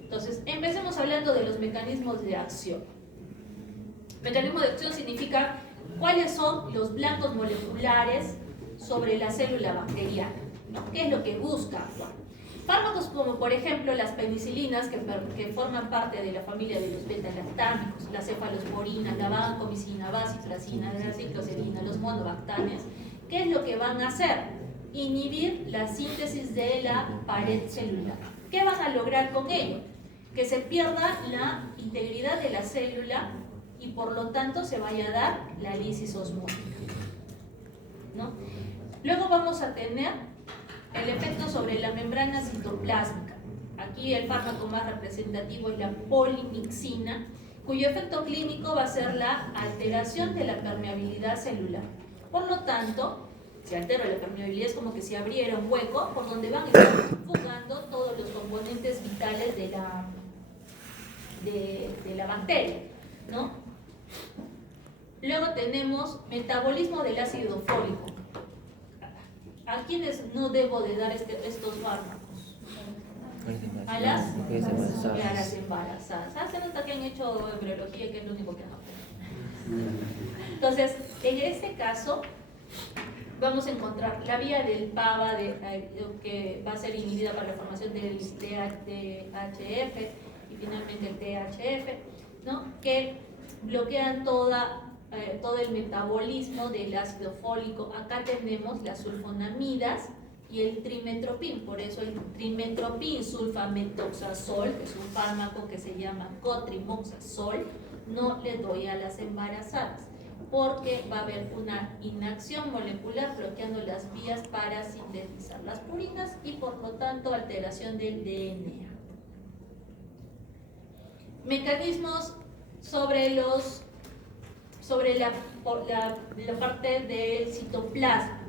Entonces, empecemos hablando de los mecanismos de acción. Mecanismo de acción significa cuáles son los blancos moleculares sobre la célula bacteriana, ¿no? ¿Qué es lo que busca actuar? Fármacos como por ejemplo las penicilinas que forman parte de la familia de los beta-lactámicos, las cefalosporinas, la vancomicina, vacitracina, graciclocerina, los monobactanes, ¿qué es lo que van a hacer? Inhibir la síntesis de la pared celular. ¿Qué van a lograr con ello? Que se pierda la integridad de la célula y por lo tanto se vaya a dar la lisis osmótica, ¿no? Luego vamos a tener el efecto sobre la membrana citoplásmica. Aquí el fármaco más representativo es la polimixina, cuyo efecto clínico va a ser la alteración de la permeabilidad celular. Por lo tanto, si altera la permeabilidad es como que si abriera un hueco por donde van a estar fugando todos los componentes vitales de la bacteria, ¿no? Luego tenemos metabolismo del ácido fólico. ¿A quiénes no debo de dar estos fármacos? A las embarazadas. Se nota que han hecho embriología, que es lo único que no. Entonces, en este caso, vamos a encontrar la vía del PABA que va a ser inhibida para la formación del DHF y finalmente el THF, ¿no? Que bloquean todo el metabolismo del ácido fólico. Acá tenemos las sulfonamidas y el trimetropin, por eso el trimetropin sulfametoxazol, que es un fármaco que se llama cotrimoxazol, no le doy a las embarazadas porque va a haber una inacción molecular bloqueando las vías para sintetizar las purinas y por lo tanto alteración del DNA. Mecanismos sobre la parte del citoplasma.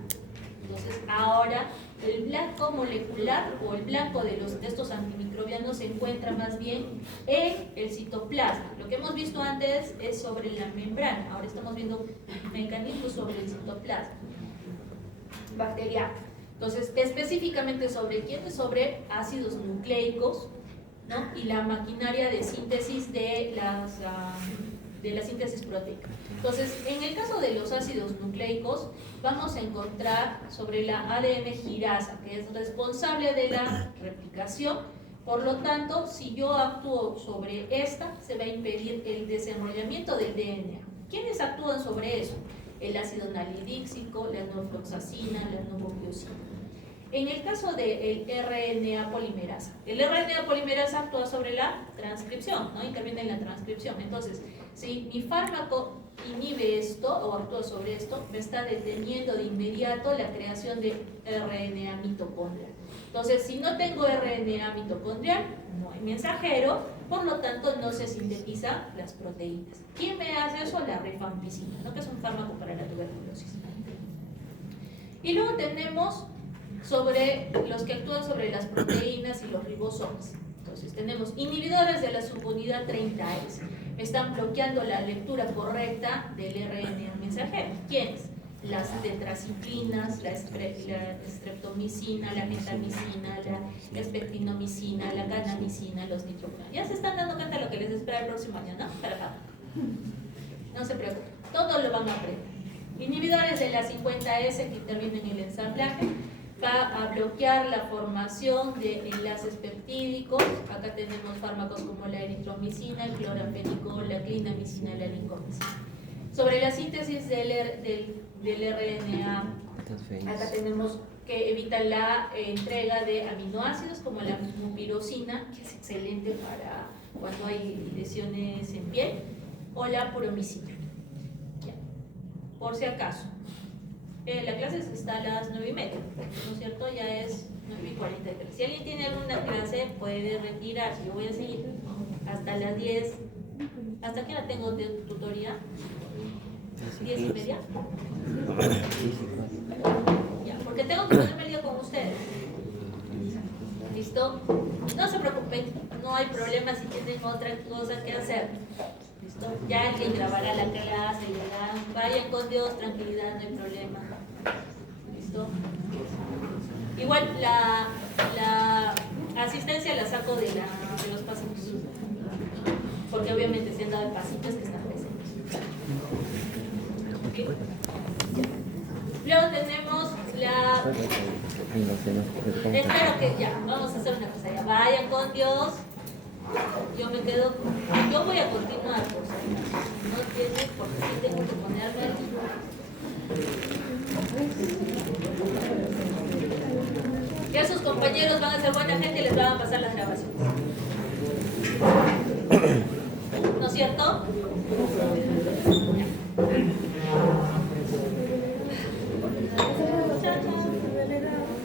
Entonces, ahora el blanco molecular o el blanco de estos antimicrobianos se encuentra más bien en el citoplasma. Lo que hemos visto antes es sobre la membrana, ahora estamos viendo mecanismos sobre el citoplasma bacteriano. Entonces, específicamente sobre quiénes, sobre ácidos nucleicos, ¿no? Y la maquinaria de síntesis de la síntesis proteica. Entonces, en el caso de los ácidos nucleicos, vamos a encontrar sobre la ADN girasa, que es responsable de la replicación. Por lo tanto, si yo actúo sobre esta, se va a impedir el desenrollamiento del DNA. ¿Quiénes actúan sobre eso? El ácido nalidíxico, la norfloxacina, la normopiosina. En el caso del RNA polimerasa, el RNA polimerasa actúa sobre la transcripción, ¿no? Interviene en la transcripción. Entonces, si mi fármaco inhibe esto o actúa sobre esto, me está deteniendo de inmediato la creación de RNA mitocondrial. Entonces, si no tengo RNA mitocondrial, no hay mensajero, por lo tanto no se sintetizan las proteínas. ¿Quién me hace eso? La rifampicina, ¿no? Que es un fármaco para la tuberculosis. Y luego tenemos sobre los que actúan sobre las proteínas y los ribosomas. Entonces tenemos inhibidores de la subunidad 30S. Están bloqueando la lectura correcta del RNA mensajero. ¿Quiénes? Las tetraciclinas, la streptomicina, la gentamicina, la espectinomicina, la canamicina, los nitroguanos. Ya se están dando cuenta de lo que les espera el próximo año, ¿no? No se preocupen, todo lo van a aprender. Inhibidores de la 50S que intervienen en el ensamblaje. Va a bloquear la formación de enlaces peptídicos. Acá tenemos fármacos como la eritromicina, el cloramfenicol, la clindamicina, la lincomicina. Sobre la síntesis del RNA, acá tenemos que evita la entrega de aminoácidos como la mupirocina, que es excelente para cuando hay lesiones en piel, o la puromicina. Ya. Por si acaso. La clase está a las 9:30, ¿no es cierto? Ya es 9:43. Si alguien tiene alguna clase, puede retirarse. Yo voy a seguir hasta las 10. ¿Hasta qué hora tengo de tutoría? 10:30. Ya, porque tengo que ponerme el día con ustedes. ¿Listo? No se preocupen, no hay problema si tienen otra cosa que hacer. ¿Listo? Ya alguien grabará la clase, ya vayan con Dios, tranquilidad, no hay problema. ¿Listo? Igual la asistencia la saco de los pacientes, porque obviamente se han dado el pasito es que están presentes. ¿Okay? Luego tenemos la... Espero que ya, vamos a hacer una cosa ya. Vayan con Dios. Yo me quedo, yo voy a continuar, por si no tiene, porque sí tengo que ponerme aquí. Ya sus compañeros van a ser buena gente y les van a pasar las grabaciones. ¿No es cierto?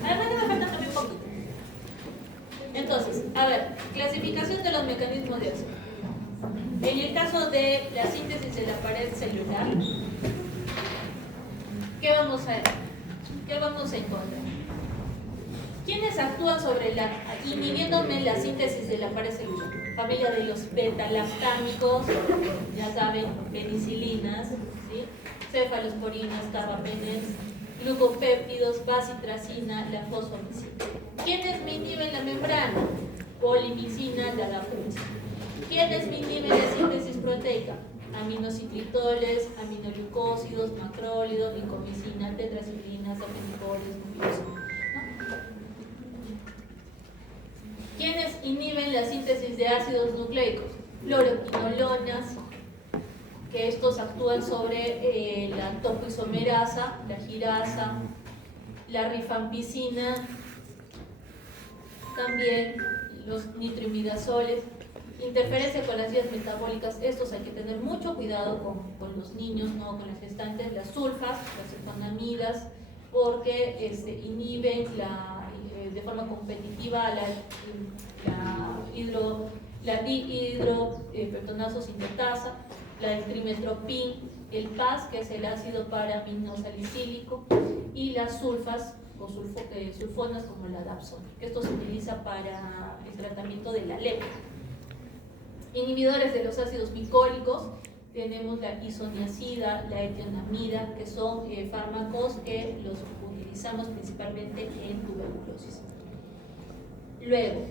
Además me falta también poquito. Entonces, a ver, clasificación de los mecanismos de acción. En el caso de la síntesis de la pared celular, ¿qué vamos a encontrar? ¿Quiénes actúan sobre inhibiéndome la síntesis de la pared celular? Familia de los beta-lactámicos, ya saben, penicilinas, ¿sí? Cefalosporinas, carbapenems, glucopéptidos, bacitracina, la fosfomicina. ¿Quiénes me inhiben la membrana? Polimicina, la daptomicina. ¿Quiénes me inhiben la síntesis proteica? Aminociclitoles, aminoglucósidos, macrólidos, lincomicina, tetraciclinas, afenicoles, mucosina. ¿Quiénes inhiben la síntesis de ácidos nucleicos? Fluoroquinolonas, que estos actúan sobre la topoisomerasa, la girasa, la rifampicina, también los nitroimidazoles. Interferencia con las vías metabólicas, estos hay que tener mucho cuidado con los niños, no con las gestantes, las sulfas, las cetonamidas, porque inhiben de forma competitiva la la dihidropeptonazo sintetasa, la del trimetropin, el PAS, que es el ácido para-aminosalicílico, y las sulfas o sulfonas como la dapsona, que esto se utiliza para el tratamiento de la lepra. Inhibidores de los ácidos micólicos, tenemos la isoniazida, la etionamida, que son fármacos que los utilizamos principalmente en tuberculosis. Luego,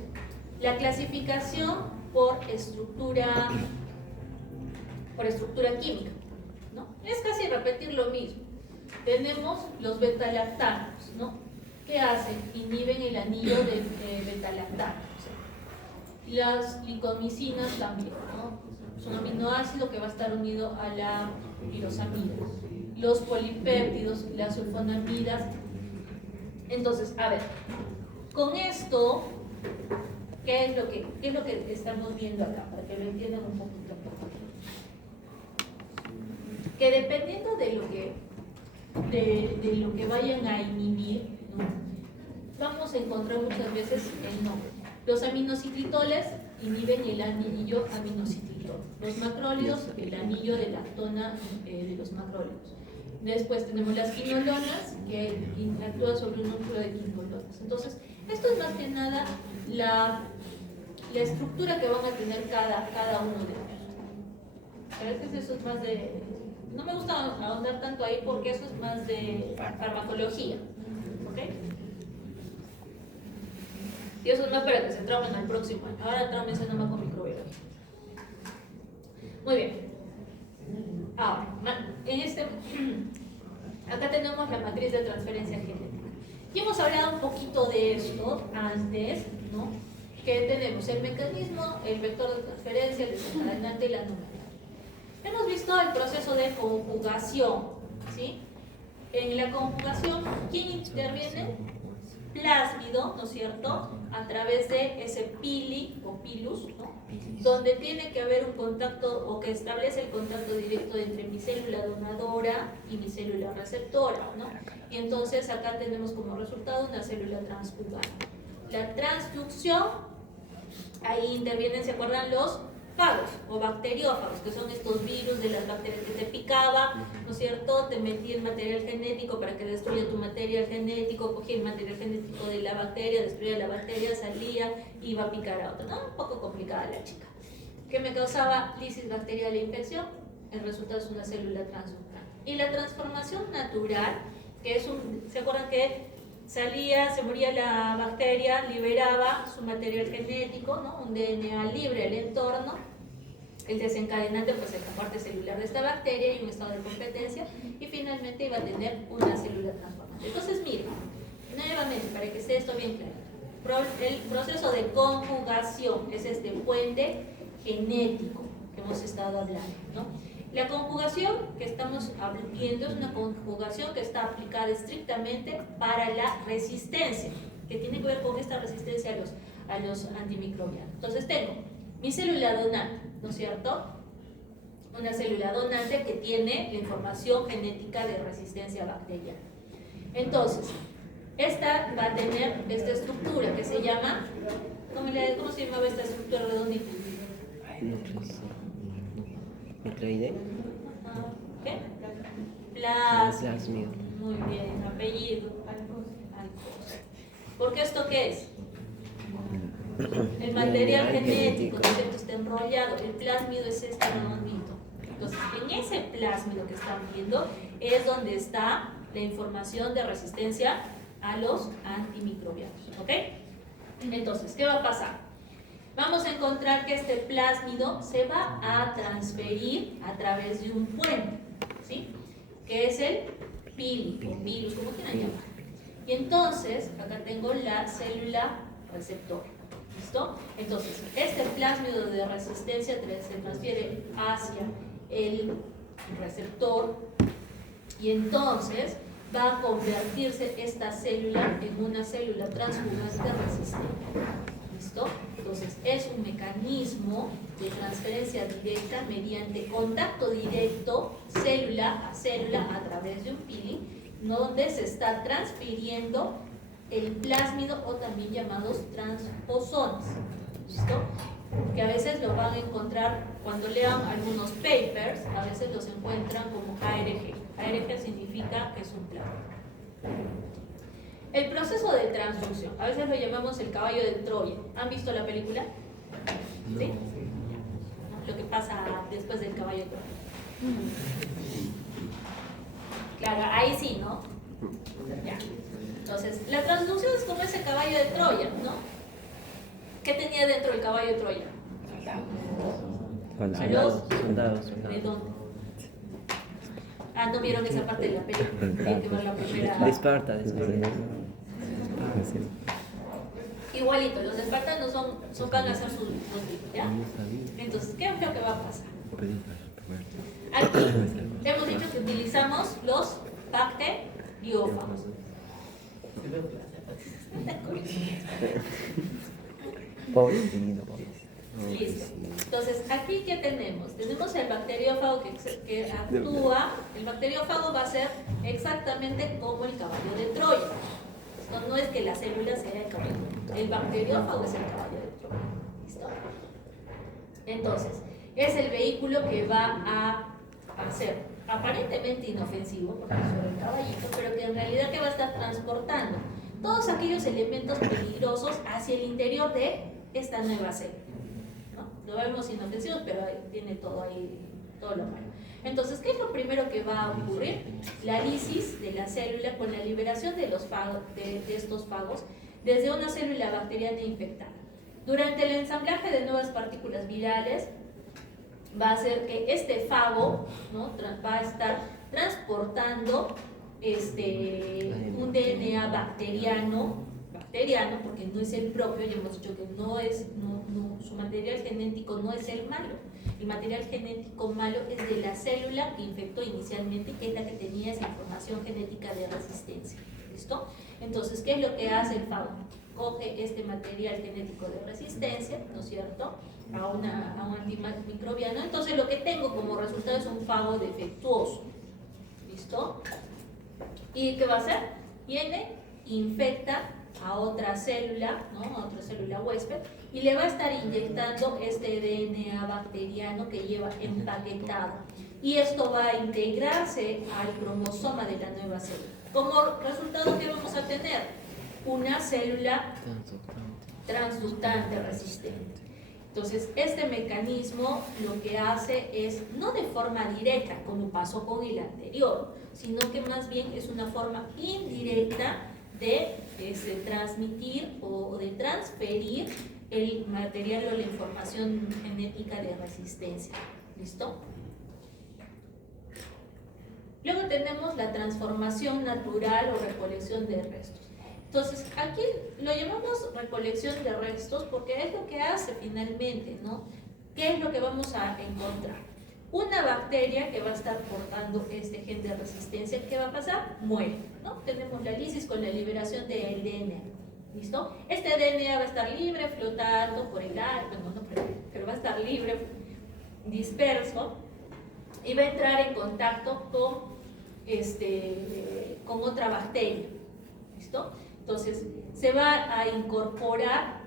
la clasificación por estructura química, ¿no? Es casi repetir lo mismo. Tenemos los beta-lactanos, ¿no? ¿Qué hacen? Inhiben el anillo de beta-lactano. Las licomicinas también, ¿no? Es un aminoácido que va a estar unido a la pirosamida. Los polipéptidos, las sulfonamidas. Entonces, a ver, con esto, ¿qué es lo que estamos viendo acá? Para que lo entiendan un poquito. Que dependiendo de lo que vayan a inhibir, ¿no? Vamos a encontrar muchas veces el nombre. Los aminociclitoles inhiben el anillo aminociclitol. Los macrólidos, el anillo de lactona de los macrólidos. Después tenemos las quinolonas, que actúan sobre un núcleo de quinolonas. Entonces, esto es más que nada la estructura que van a tener cada uno de ellos. A veces eso es más de... No me gusta ahondar tanto ahí porque eso es más de farmacología. ¿Ok? Y eso es más para que se traumen al próximo año. Ahora traumense nomás con microbiología. Muy bien. Ahora, acá tenemos la matriz de transferencia genética. Ya hemos hablado un poquito de esto antes, ¿no? Que tenemos el mecanismo, el vector de transferencia, el desencadenante y la numeración. Hemos visto el proceso de conjugación, ¿sí? En la conjugación, ¿quién interviene? Plásmido, ¿no es cierto? A través de ese pili o pilus, ¿no? Donde tiene que haber un contacto o que establece el contacto directo entre mi célula donadora y mi célula receptora, ¿no? Y entonces acá tenemos como resultado una célula transjugada. La transducción, ahí intervienen, ¿se acuerdan? Los fagos o bacteriófagos, que son estos virus de las bacterias que te picaba, ¿no es cierto? Te metí el material genético para que destruya tu material genético, cogía el material genético de la bacteria, destruía la bacteria, salía, iba a picar a otra, ¿no? Un poco complicada la chica. ¿Qué me causaba lisis bacterial e infección? El resultado es una célula transmutante. Y la transformación natural, que es ¿se acuerdan que salía, se moría la bacteria, liberaba su material genético, ¿no? Un DNA libre al entorno, el desencadenante pues es la parte celular de esta bacteria y un estado de competencia, y finalmente iba a tener una célula transformante. Entonces miren, nuevamente para que esté esto bien claro, el proceso de conjugación es este puente genético que hemos estado hablando, ¿no? La conjugación que estamos viendo es una conjugación que está aplicada estrictamente para la resistencia, que tiene que ver con esta resistencia a los antimicrobianos. Entonces tengo mi célula donante, ¿no es cierto? Una célula donante que tiene la información genética de resistencia bacteriana. Entonces, esta va a tener esta estructura que se llama, ¿cómo se llamaba esta estructura redondita? ¿Nucleoide? ¿Qué? Plásmido. Muy bien, apellido. ¿Porque esto qué es? El material genético, ¿no? Que está enrollado. El plásmido es este redondito. Entonces, en ese plásmido que están viendo es donde está la información de resistencia a los antimicrobianos. ¿Ok? Entonces, ¿qué va a pasar? Vamos a encontrar que este plásmido se va a transferir a través de un puente, ¿sí? Que es el pili, o pilus, como quieran llamar. Y entonces, acá tengo la célula receptora, ¿listo? Entonces, este plásmido de resistencia se transfiere hacia el receptor y entonces va a convertirse esta célula en una célula transjugante resistente. ¿Listo? Entonces, es un mecanismo de transferencia directa mediante contacto directo célula a través de un pili, donde se está transfiriendo el plásmido o también llamados transposones. ¿Listo? Que a veces lo van a encontrar cuando lean algunos papers, a veces los encuentran como ARG. ARG significa que es un plan. El proceso de transducción, a veces lo llamamos el caballo de Troya. ¿Han visto la película? ¿Sí? Lo que pasa después del caballo de Troya. Claro, ahí sí, ¿no? Ya. Entonces, la transducción es como ese caballo de Troya, ¿no? ¿Qué tenía dentro del caballo de Troya? Soldados. ¿De dónde? Ah, ¿no vieron esa parte de la película? Tienen que ver la primera. De Esparta. Igualito, los espartanos van a hacer sus libros, ¿ya? Entonces, ¿qué es lo que va a pasar? Aquí hemos dicho que utilizamos los bacteriófagos. Pobrecito. Listo. Entonces, aquí ¿qué tenemos? Tenemos el bacteriófago que actúa. El bacteriófago va a ser exactamente como el caballo de Troya. Esto no es que la célula sea el caballo. El bacteriófago es el caballo de Troya. ¿Listo? Entonces, es el vehículo que va a ser aparentemente inofensivo, porque es sobre el caballito, pero que en realidad que va a estar transportando todos aquellos elementos peligrosos hacia el interior de esta nueva célula. ¿No? Lo vemos inofensivos, pero tiene todo ahí, todo lo malo. Entonces, ¿qué es lo primero que va a ocurrir? La lisis de la célula con la liberación de, de estos fagos desde una célula bacteriana infectada. Durante el ensamblaje de nuevas partículas virales, va a hacer que este fago, ¿no?, va a estar transportando un DNA bacteriano, porque no es el propio, ya hemos dicho que su material genético no es el malo. El material genético malo es de la célula que infectó inicialmente, que es la que tenía esa información genética de resistencia. ¿Listo? Entonces, ¿qué es lo que hace el fago? Coge este material genético de resistencia, ¿no es cierto?, a un antimicrobiano. Entonces, lo que tengo como resultado es un fago defectuoso. ¿Listo? ¿Y qué va a hacer? Viene, infecta a otra célula, ¿no?, a otra célula huésped, y le va a estar inyectando este DNA bacteriano que lleva empaquetado. Y esto va a integrarse al cromosoma de la nueva célula. Como resultado, ¿qué vamos a tener? Una célula transductante resistente. Entonces, este mecanismo lo que hace es, no de forma directa, como pasó con el anterior, sino que más bien es una forma indirecta de transmitir o de transferir el material o la información genética de resistencia. ¿Listo? Luego tenemos la transformación natural o recolección de restos. Entonces, aquí lo llamamos recolección de restos porque es lo que hace finalmente, ¿no? ¿Qué es lo que vamos a encontrar? Una bacteria que va a estar portando este gen de resistencia, ¿qué va a pasar? Muere, ¿no? Tenemos la lisis con la liberación del DNA. ¿Listo? Este DNA va a estar libre, flotando por el aire, pero va a estar libre, disperso, y va a entrar en contacto con otra bacteria. ¿Listo? Entonces, se va a incorporar,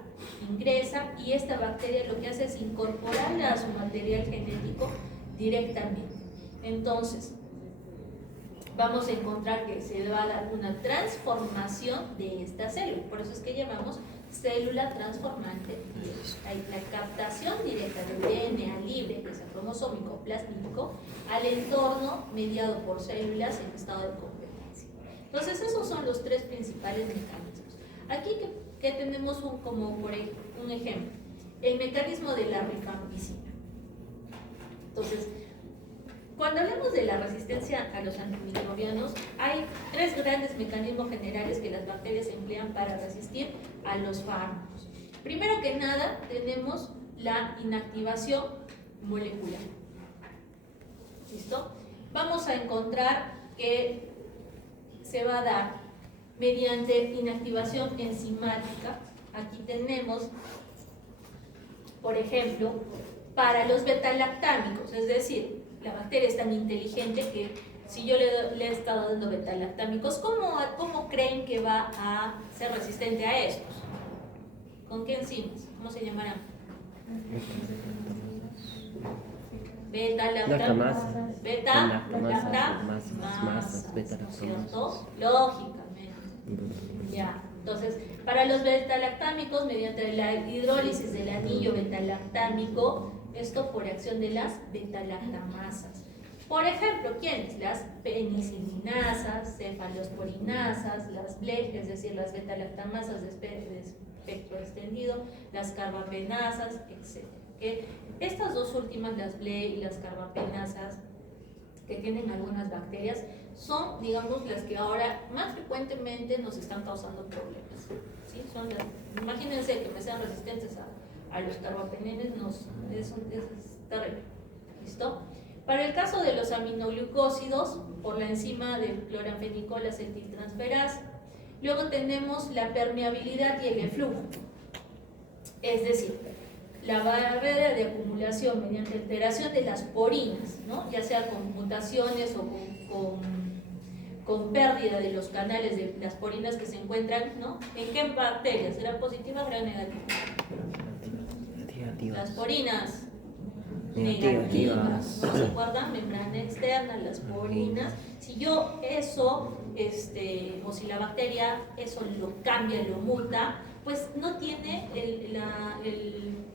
ingresa, y esta bacteria lo que hace es incorporarla a su material genético directamente. Entonces, vamos a encontrar que se va a dar una transformación de esta célula. Por eso es que llamamos célula transformante directa. Hay la captación directa del DNA libre, que es el cromosómico plásmico, al entorno mediado por células en estado de competencia. Entonces, esos son los tres principales mecanismos. Aquí que tenemos un ejemplo, el mecanismo de la rifampicina. Entonces, cuando hablamos de la resistencia a los antimicrobianos, hay tres grandes mecanismos generales que las bacterias emplean para resistir a los fármacos. Primero que nada, tenemos la inactivación molecular. ¿Listo? Vamos a encontrar que se va a dar mediante inactivación enzimática. Aquí tenemos, por ejemplo, para los betalactámicos, es decir, la bacteria es tan inteligente que si yo le he estado dando betalactámicos, ¿cómo creen que va a ser resistente a estos? ¿Con qué enzimas? ¿Cómo se llamarán? Lactamasas. Beta-lactamasas, Masas, ¿no es cierto? Lógicamente. Ya, entonces, para los beta-lactámicos, mediante la hidrólisis del anillo beta-lactámico, esto por acción de las beta-lactamasas. Por ejemplo, ¿quiénes? Las penicilinasas, cefalosporinasas, las BLE, es decir, las beta-lactamasas de espectro extendido, las carbapenasas, etc. Estas dos últimas, las BLE y las carbapenasas, que tienen algunas bacterias, son, digamos, las que ahora más frecuentemente nos están causando problemas. ¿Sí? Son imagínense que me sean resistentes a los carbapenenes, es terrible. ¿Listo? Para el caso de los aminoglucósidos, por la enzima de cloranfenicol acetiltransferasa, luego tenemos la permeabilidad y el eflujo. Es decir, la barrera de acumulación mediante alteración de las porinas, ¿no? Ya sea con mutaciones o con pérdida de los canales de las porinas que se encuentran, ¿no? ¿En qué bacterias? ¿Serán positivas o negativas? Las porinas negativas. ¿No se acuerdan? Membrana externa, las porinas. Si yo eso, o si la bacteria eso lo cambia, lo muta, pues no tiene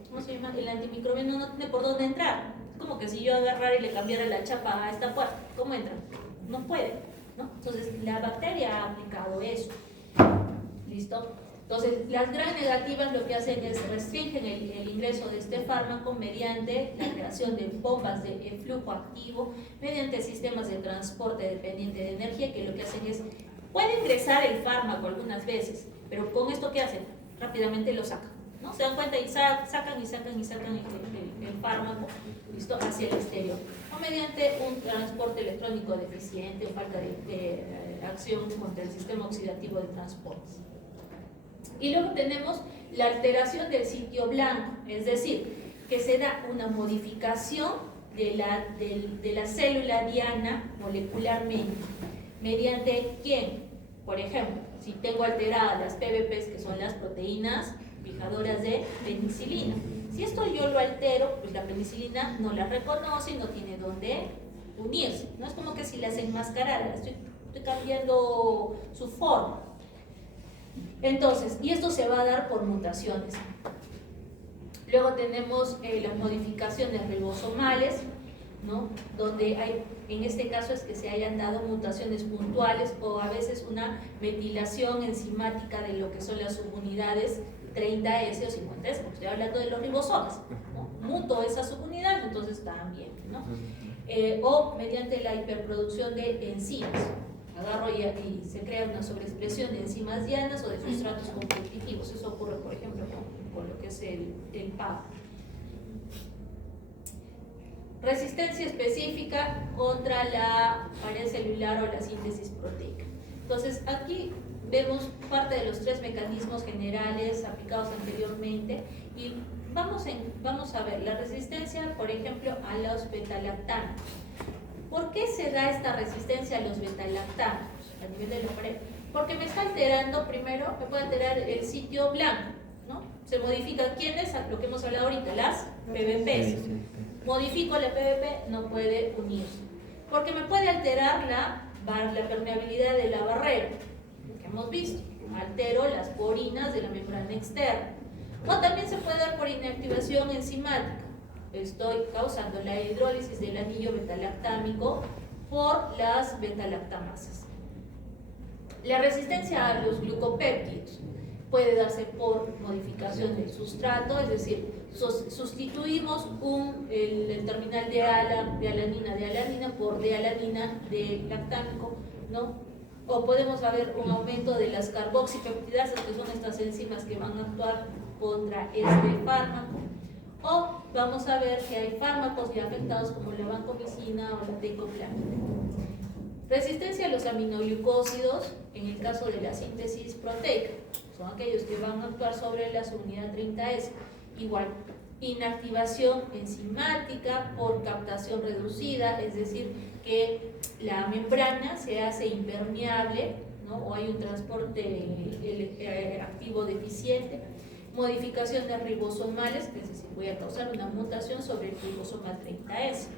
¿cómo se llama? El antimicrobiano no tiene por dónde entrar. Es como que si yo agarrara y le cambiara la chapa a esta puerta, ¿cómo entra? No puede, ¿no? Entonces la bacteria ha aplicado eso. ¿Listo? Entonces las gram negativas lo que hacen es restringen el ingreso de este fármaco mediante la creación de bombas de flujo activo, mediante sistemas de transporte dependiente de energía, que lo que hacen es, puede ingresar el fármaco algunas veces, pero con esto ¿qué hacen? Rápidamente lo sacan, ¿no? Se dan cuenta y sacan el fármaco, ¿listo? Hacia el exterior, o mediante un transporte electrónico deficiente o falta de acción contra el sistema oxidativo de transportes. Y luego tenemos la alteración del sitio blanco, es decir, que se da una modificación de la célula diana molecularmente, mediante ¿quién? Por ejemplo, si tengo alteradas las PBPs, que son las proteínas fijadoras de penicilina. Si esto yo lo altero, pues la penicilina no la reconoce y no tiene dónde unirse. No es como que si las enmascarara, estoy cambiando su forma. Entonces, y esto se va a dar por mutaciones. Luego tenemos las modificaciones ribosomales, ¿no? Donde hay, en este caso es que se hayan dado mutaciones puntuales o a veces una metilación enzimática de lo que son las subunidades 30S o 50S, porque estoy hablando de los ribosomas, ¿no? Muto esa subunidad, entonces también, ¿no? O mediante la hiperproducción de enzimas. Agarro y se crea una sobreexpresión de enzimas dianas o de sustratos competitivos. Eso ocurre, por ejemplo, con lo que es el PAP. Resistencia específica contra la pared celular o la síntesis proteica. Entonces, aquí vemos parte de los tres mecanismos generales aplicados anteriormente y vamos a ver la resistencia, por ejemplo, a los betalactámicos. ¿Por qué se da esta resistencia a los betalactámicos a nivel de la pared? Porque me está alterando, primero, me puede alterar el sitio blanco, ¿no? Se modifica, ¿quiénes? Lo que hemos hablado ahorita, las PBPs. Modifico la PBP, no puede unirse. Porque me puede alterar la permeabilidad de la barrera, lo que hemos visto. Altero las porinas de la membrana externa. O también se puede dar por inactivación enzimática. Estoy causando la hidrólisis del anillo betalactámico por las betalactamasas. La resistencia a los glucopéptidos puede darse por modificación del sustrato, es decir, sustituimos el terminal de alanina por dealanina de lactámico, ¿no? O podemos ver un aumento de las carboxipeptidasas, que son estas enzimas que van a actuar contra este fármaco. O vamos a ver que hay fármacos ya afectados como la vancomicina o la teicoplatina. Resistencia a los aminoglucósidos en el caso de la síntesis proteica. Son aquellos que van a actuar sobre la subunidad 30S. Igual, inactivación enzimática por captación reducida, es decir, que la membrana se hace impermeable, ¿no? O hay un transporte activo deficiente. modificaciones ribosomales, que es decir, voy a causar una mutación sobre el ribosoma 30S.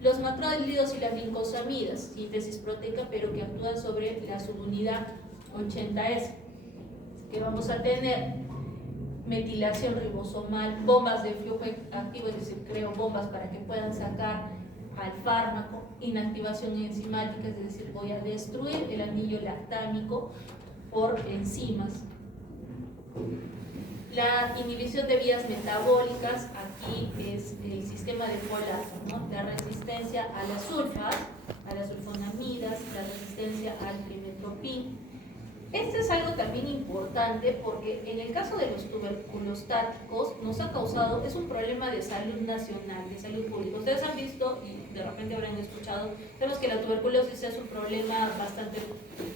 Los macrólidos y las glincosamidas, síntesis proteica, pero que actúan sobre la subunidad 80S, que vamos a tener metilación ribosomal, bombas de flujo activo, es decir, creo bombas para que puedan sacar al fármaco, inactivación enzimática, es decir, voy a destruir el anillo lactámico por enzimas. La inhibición de vías metabólicas, aquí es el sistema de Polato, ¿no? La resistencia a las sulfas, a las sulfonamidas, la resistencia al trimmetopin. Este es algo también importante porque en el caso de los tuberculostáticos nos ha causado, es un problema de salud nacional, de salud pública. Ustedes han visto y de repente habrán escuchado, sabemos que la tuberculosis es un problema bastante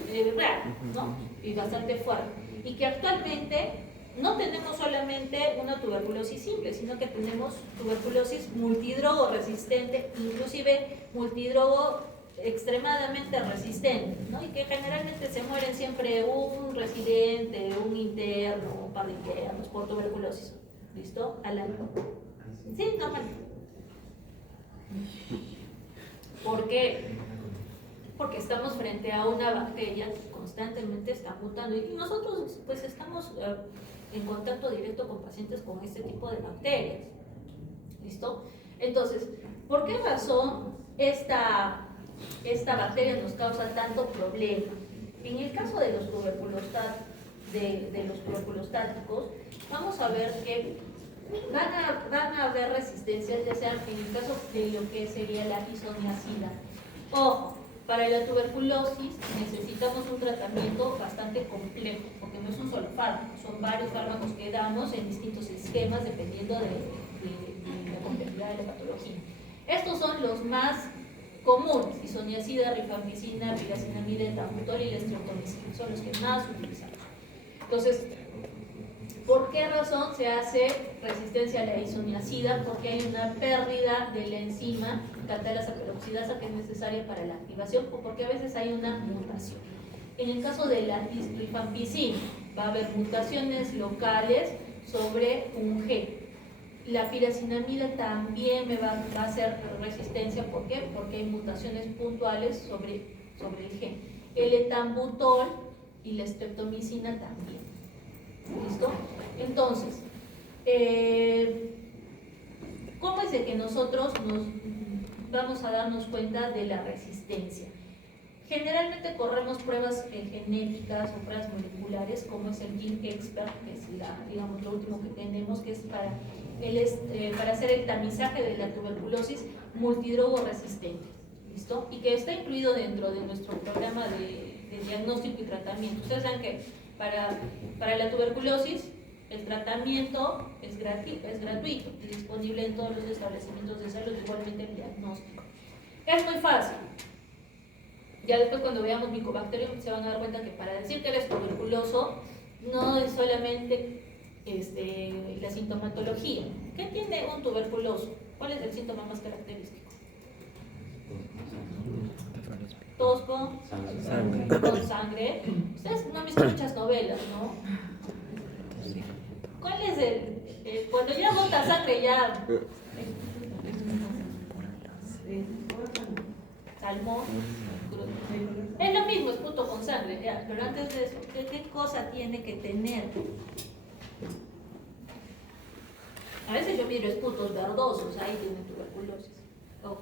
real, ¿no? Y bastante fuerte. Y que actualmente no tenemos solamente una tuberculosis simple, sino que tenemos tuberculosis multidrogo resistente, inclusive multidrogo extremadamente resistente, ¿no? Y que generalmente se mueren siempre un residente, un interno, un par de internos por tuberculosis. ¿Listo? Al año. Sí, normal. ¿Por qué? Porque estamos frente a una bacteria que constantemente está mutando y nosotros pues estamos en contacto directo con pacientes con este tipo de bacterias. ¿Listo? Entonces, ¿por qué razón esta bacteria nos causa tanto problema? En el caso de los tuberculostáticos, vamos a ver que van a haber resistencias, ya sea en el caso de lo que sería la isoniazida. Ojo, para la tuberculosis necesitamos un tratamiento bastante complejo, porque no es un solo fármaco, son varios fármacos que damos en distintos esquemas dependiendo de la complejidad de la patología. Estos son los más comunes: isoniazida, rifampicina, piracinamida, etambutol y la estreptomicina, son los que más utilizamos. Entonces, ¿por qué razón se hace resistencia a la isoniazida? Porque hay una pérdida de la enzima catalasa peroxidasa que es necesaria para la activación, o porque a veces hay una mutación. En el caso de la rifampicina, va a haber mutaciones locales sobre un gen. La piracinamida también me va a hacer resistencia. ¿Por qué? Porque hay mutaciones puntuales sobre el gen. El etambutol y la streptomicina también. ¿Listo? Entonces, ¿cómo es de que nosotros nos vamos a darnos cuenta de la resistencia? Generalmente corremos pruebas genéticas o pruebas moleculares, como es el GenExpert, que es digamos, lo último que tenemos, que es para hacer el tamizaje de la tuberculosis multidrogo resistente. ¿Listo? Y que está incluido dentro de nuestro programa de diagnóstico y tratamiento. Ustedes saben que para la tuberculosis el tratamiento es gratuito y disponible en todos los establecimientos de salud, igualmente el diagnóstico. Es muy fácil. Ya después, cuando veamos Mycobacterium, se van a dar cuenta que para decir que eres tuberculoso no es solamente la sintomatología. ¿Qué tiene un tuberculoso? ¿Cuál es el síntoma más característico? Tos con sangre. Ustedes no han visto muchas novelas, ¿no? ¿Cuál es cuando ya bota sangre ya? Salmón. Es lo mismo, es puto con sangre, ya. Pero antes de eso, ¿qué cosa tiene que tener? A veces yo miro esputos verdosos, ahí tienen tuberculosis. Ojo.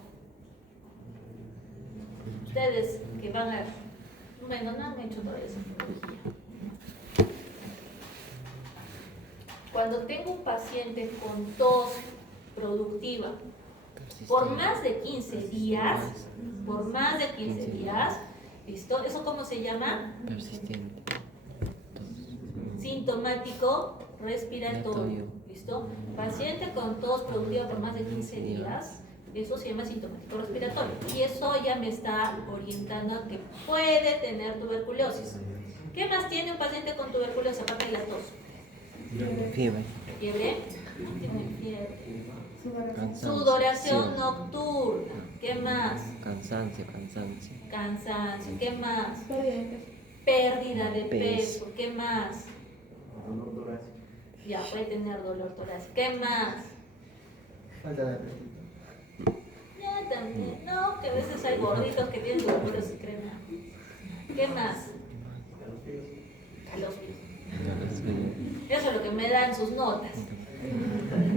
Ustedes que van a... Bueno, no han hecho todavía esa patología. Cuando tengo un paciente con tos productiva por más de 15 días, ¿listo? ¿Eso cómo se llama? Persistente. Sintomático respiratorio, ¿listo? Paciente con tos productiva por más de 15 días, eso se llama sintomático respiratorio. Y eso ya me está orientando a que puede tener tuberculosis. ¿Qué más tiene un paciente con tuberculosis aparte de la tos? Fiebre. ¿Fiebre? Tiene fiebre. Cansancio. Sudoración nocturna. ¿Qué más? Cansancio. Cansancio. ¿Qué más? Pérdida de peso. Pérdida de Peso. peso. ¿Qué más? Dolor torácico. Ya, puede tener dolor torácico. ¿Qué más? Falta de apetito. Ya, también. No, que a veces hay gorditos que tienen tuberculosis, créeme. ¿Qué más? Calostros. Eso es lo que me dan sus notas.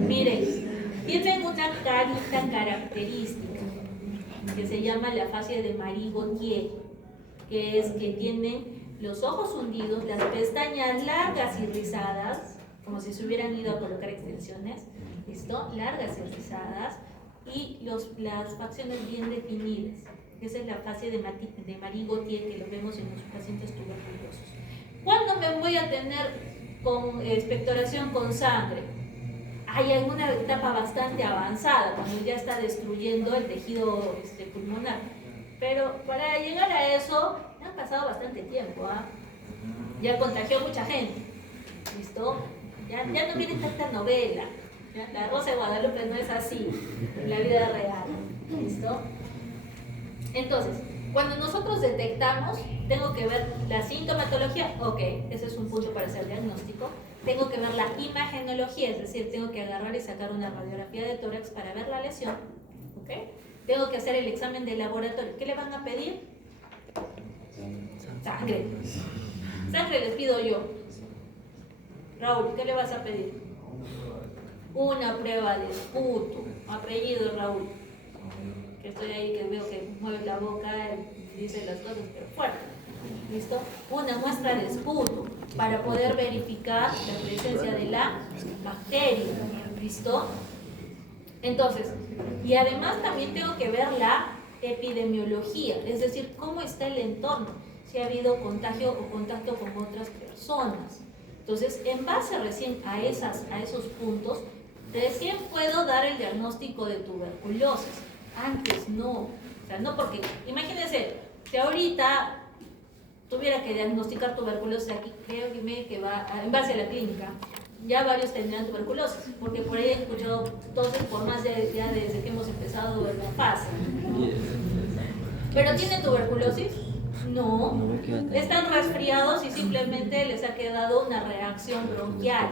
Miren, tienen una carita característica que se llama la fascia de Marie-Gauthier, que es que tienen los ojos hundidos, las pestañas largas y rizadas, como si se hubieran ido a colocar extensiones, ¿listo? Largas y rizadas, y las facciones bien definidas. Esa es la fascia de Marie-Gauthier que lo vemos en los pacientes tuberculosos. ¿Cuándo me voy a tener con expectoración con sangre? Hay alguna etapa bastante avanzada, cuando ya está destruyendo el tejido pulmonar. Pero para llegar a eso, han pasado bastante tiempo. Ya contagió mucha gente. ¿Listo? Ya no viene tanta novela. ¿Ya? La Rosa de Guadalupe no es así en la vida real. ¿Listo? Entonces, cuando nosotros detectamos, tengo que ver la sintomatología. Ok, ese es un punto para hacer diagnóstico. Tengo que ver la imagenología, es decir, tengo que agarrar y sacar una radiografía de tórax para ver la lesión. ¿Ok? Tengo que hacer el examen de laboratorio. ¿Qué le van a pedir? Sangre. Sangre les pido yo. Raúl, ¿qué le vas a pedir? Una prueba de esputo. Apellido Raúl. Que estoy ahí, que veo que mueve la boca y dice las cosas, pero fuerte. ¿Listo? Una muestra de esputo para poder verificar la presencia de la bacteria. ¿Listo? Entonces, y además también tengo que ver la epidemiología, es decir, cómo está el entorno, si ha habido contagio o contacto con otras personas. Entonces, en base recién a esos puntos, recién puedo dar el diagnóstico de tuberculosis. Antes no. O sea, no porque, imagínense, si ahorita tuviera que diagnosticar tuberculosis aquí, creo que va, en base a la clínica, ya varios tendrían tuberculosis, porque por ahí he escuchado toses por más ya desde que hemos empezado en la fase, ¿no? ¿Pero tienen tuberculosis? No. Están resfriados y simplemente les ha quedado una reacción bronquial.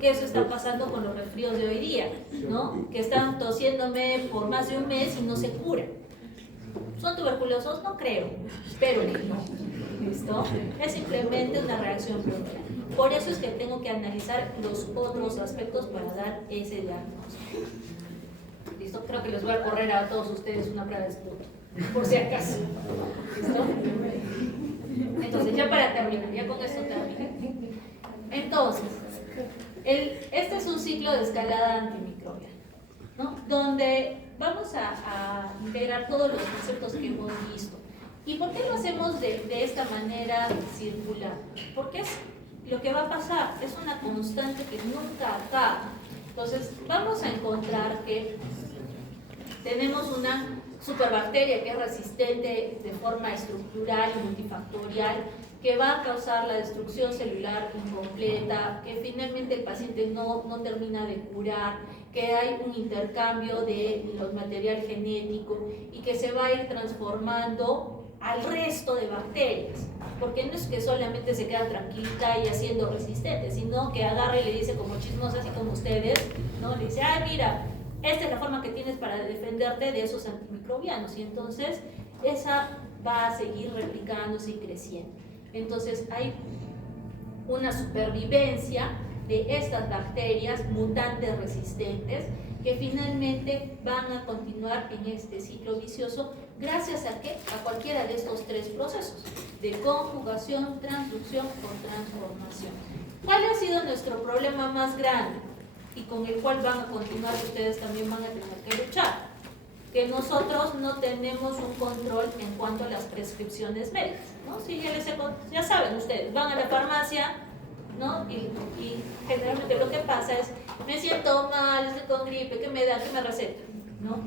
Que eso está pasando con los resfríos de hoy día, ¿no? Que están tosiéndome por más de un mes y no se cura. ¿Son tuberculosos? No creo, espero que no. ¿Listo? Es simplemente una reacción bronquial. Por eso es que tengo que analizar los otros aspectos para dar ese diagnóstico. ¿Listo? Creo que les voy a correr a todos ustedes una prueba de esputo, por si acaso. ¿Listo? Entonces, ya para terminar, ya con esto termino. Entonces, este es un ciclo de escalada antimicrobial, ¿no? Donde vamos a integrar todos los conceptos que hemos visto. ¿Y por qué lo hacemos de esta manera circular? Porque es lo que va a pasar, es una constante que nunca acaba. Entonces, vamos a encontrar que tenemos una superbacteria que es resistente de forma estructural y multifactorial, que va a causar la destrucción celular incompleta, que finalmente el paciente no termina de curar, que hay un intercambio de los material genético y que se va a ir transformando al resto de bacterias, porque no es que solamente se queda tranquilita y haciendo resistente, sino que agarra y le dice como chismosa, así como ustedes, ¿no? Le dice, ay, mira, esta es la forma que tienes para defenderte de esos antimicrobianos, y entonces esa va a seguir replicándose y creciendo. Entonces hay una supervivencia de estas bacterias mutantes resistentes que finalmente van a continuar en este ciclo vicioso gracias a ¿qué? A cualquiera de estos tres procesos de conjugación, transducción o transformación. ¿Cuál ha sido nuestro problema más grande y con el cual van a continuar ustedes también van a tener que luchar? Que nosotros no tenemos un control en cuanto a las prescripciones médicas, ¿no? Si ya saben ustedes, van a la farmacia, ¿no? Y generalmente lo que pasa es, me siento mal, estoy con gripe, ¿qué me da? ¿Qué me receta? ¿No?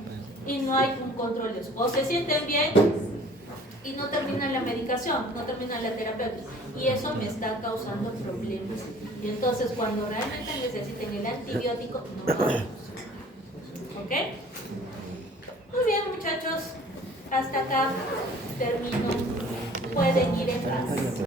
Y no hay un control de eso. O se sienten bien y no terminan la medicación, no terminan la terapia, y eso me está causando problemas. Y entonces cuando realmente necesiten el antibiótico, no lo damos. ¿Ok? Muy bien, muchachos, hasta acá termino. Pueden ir en paz.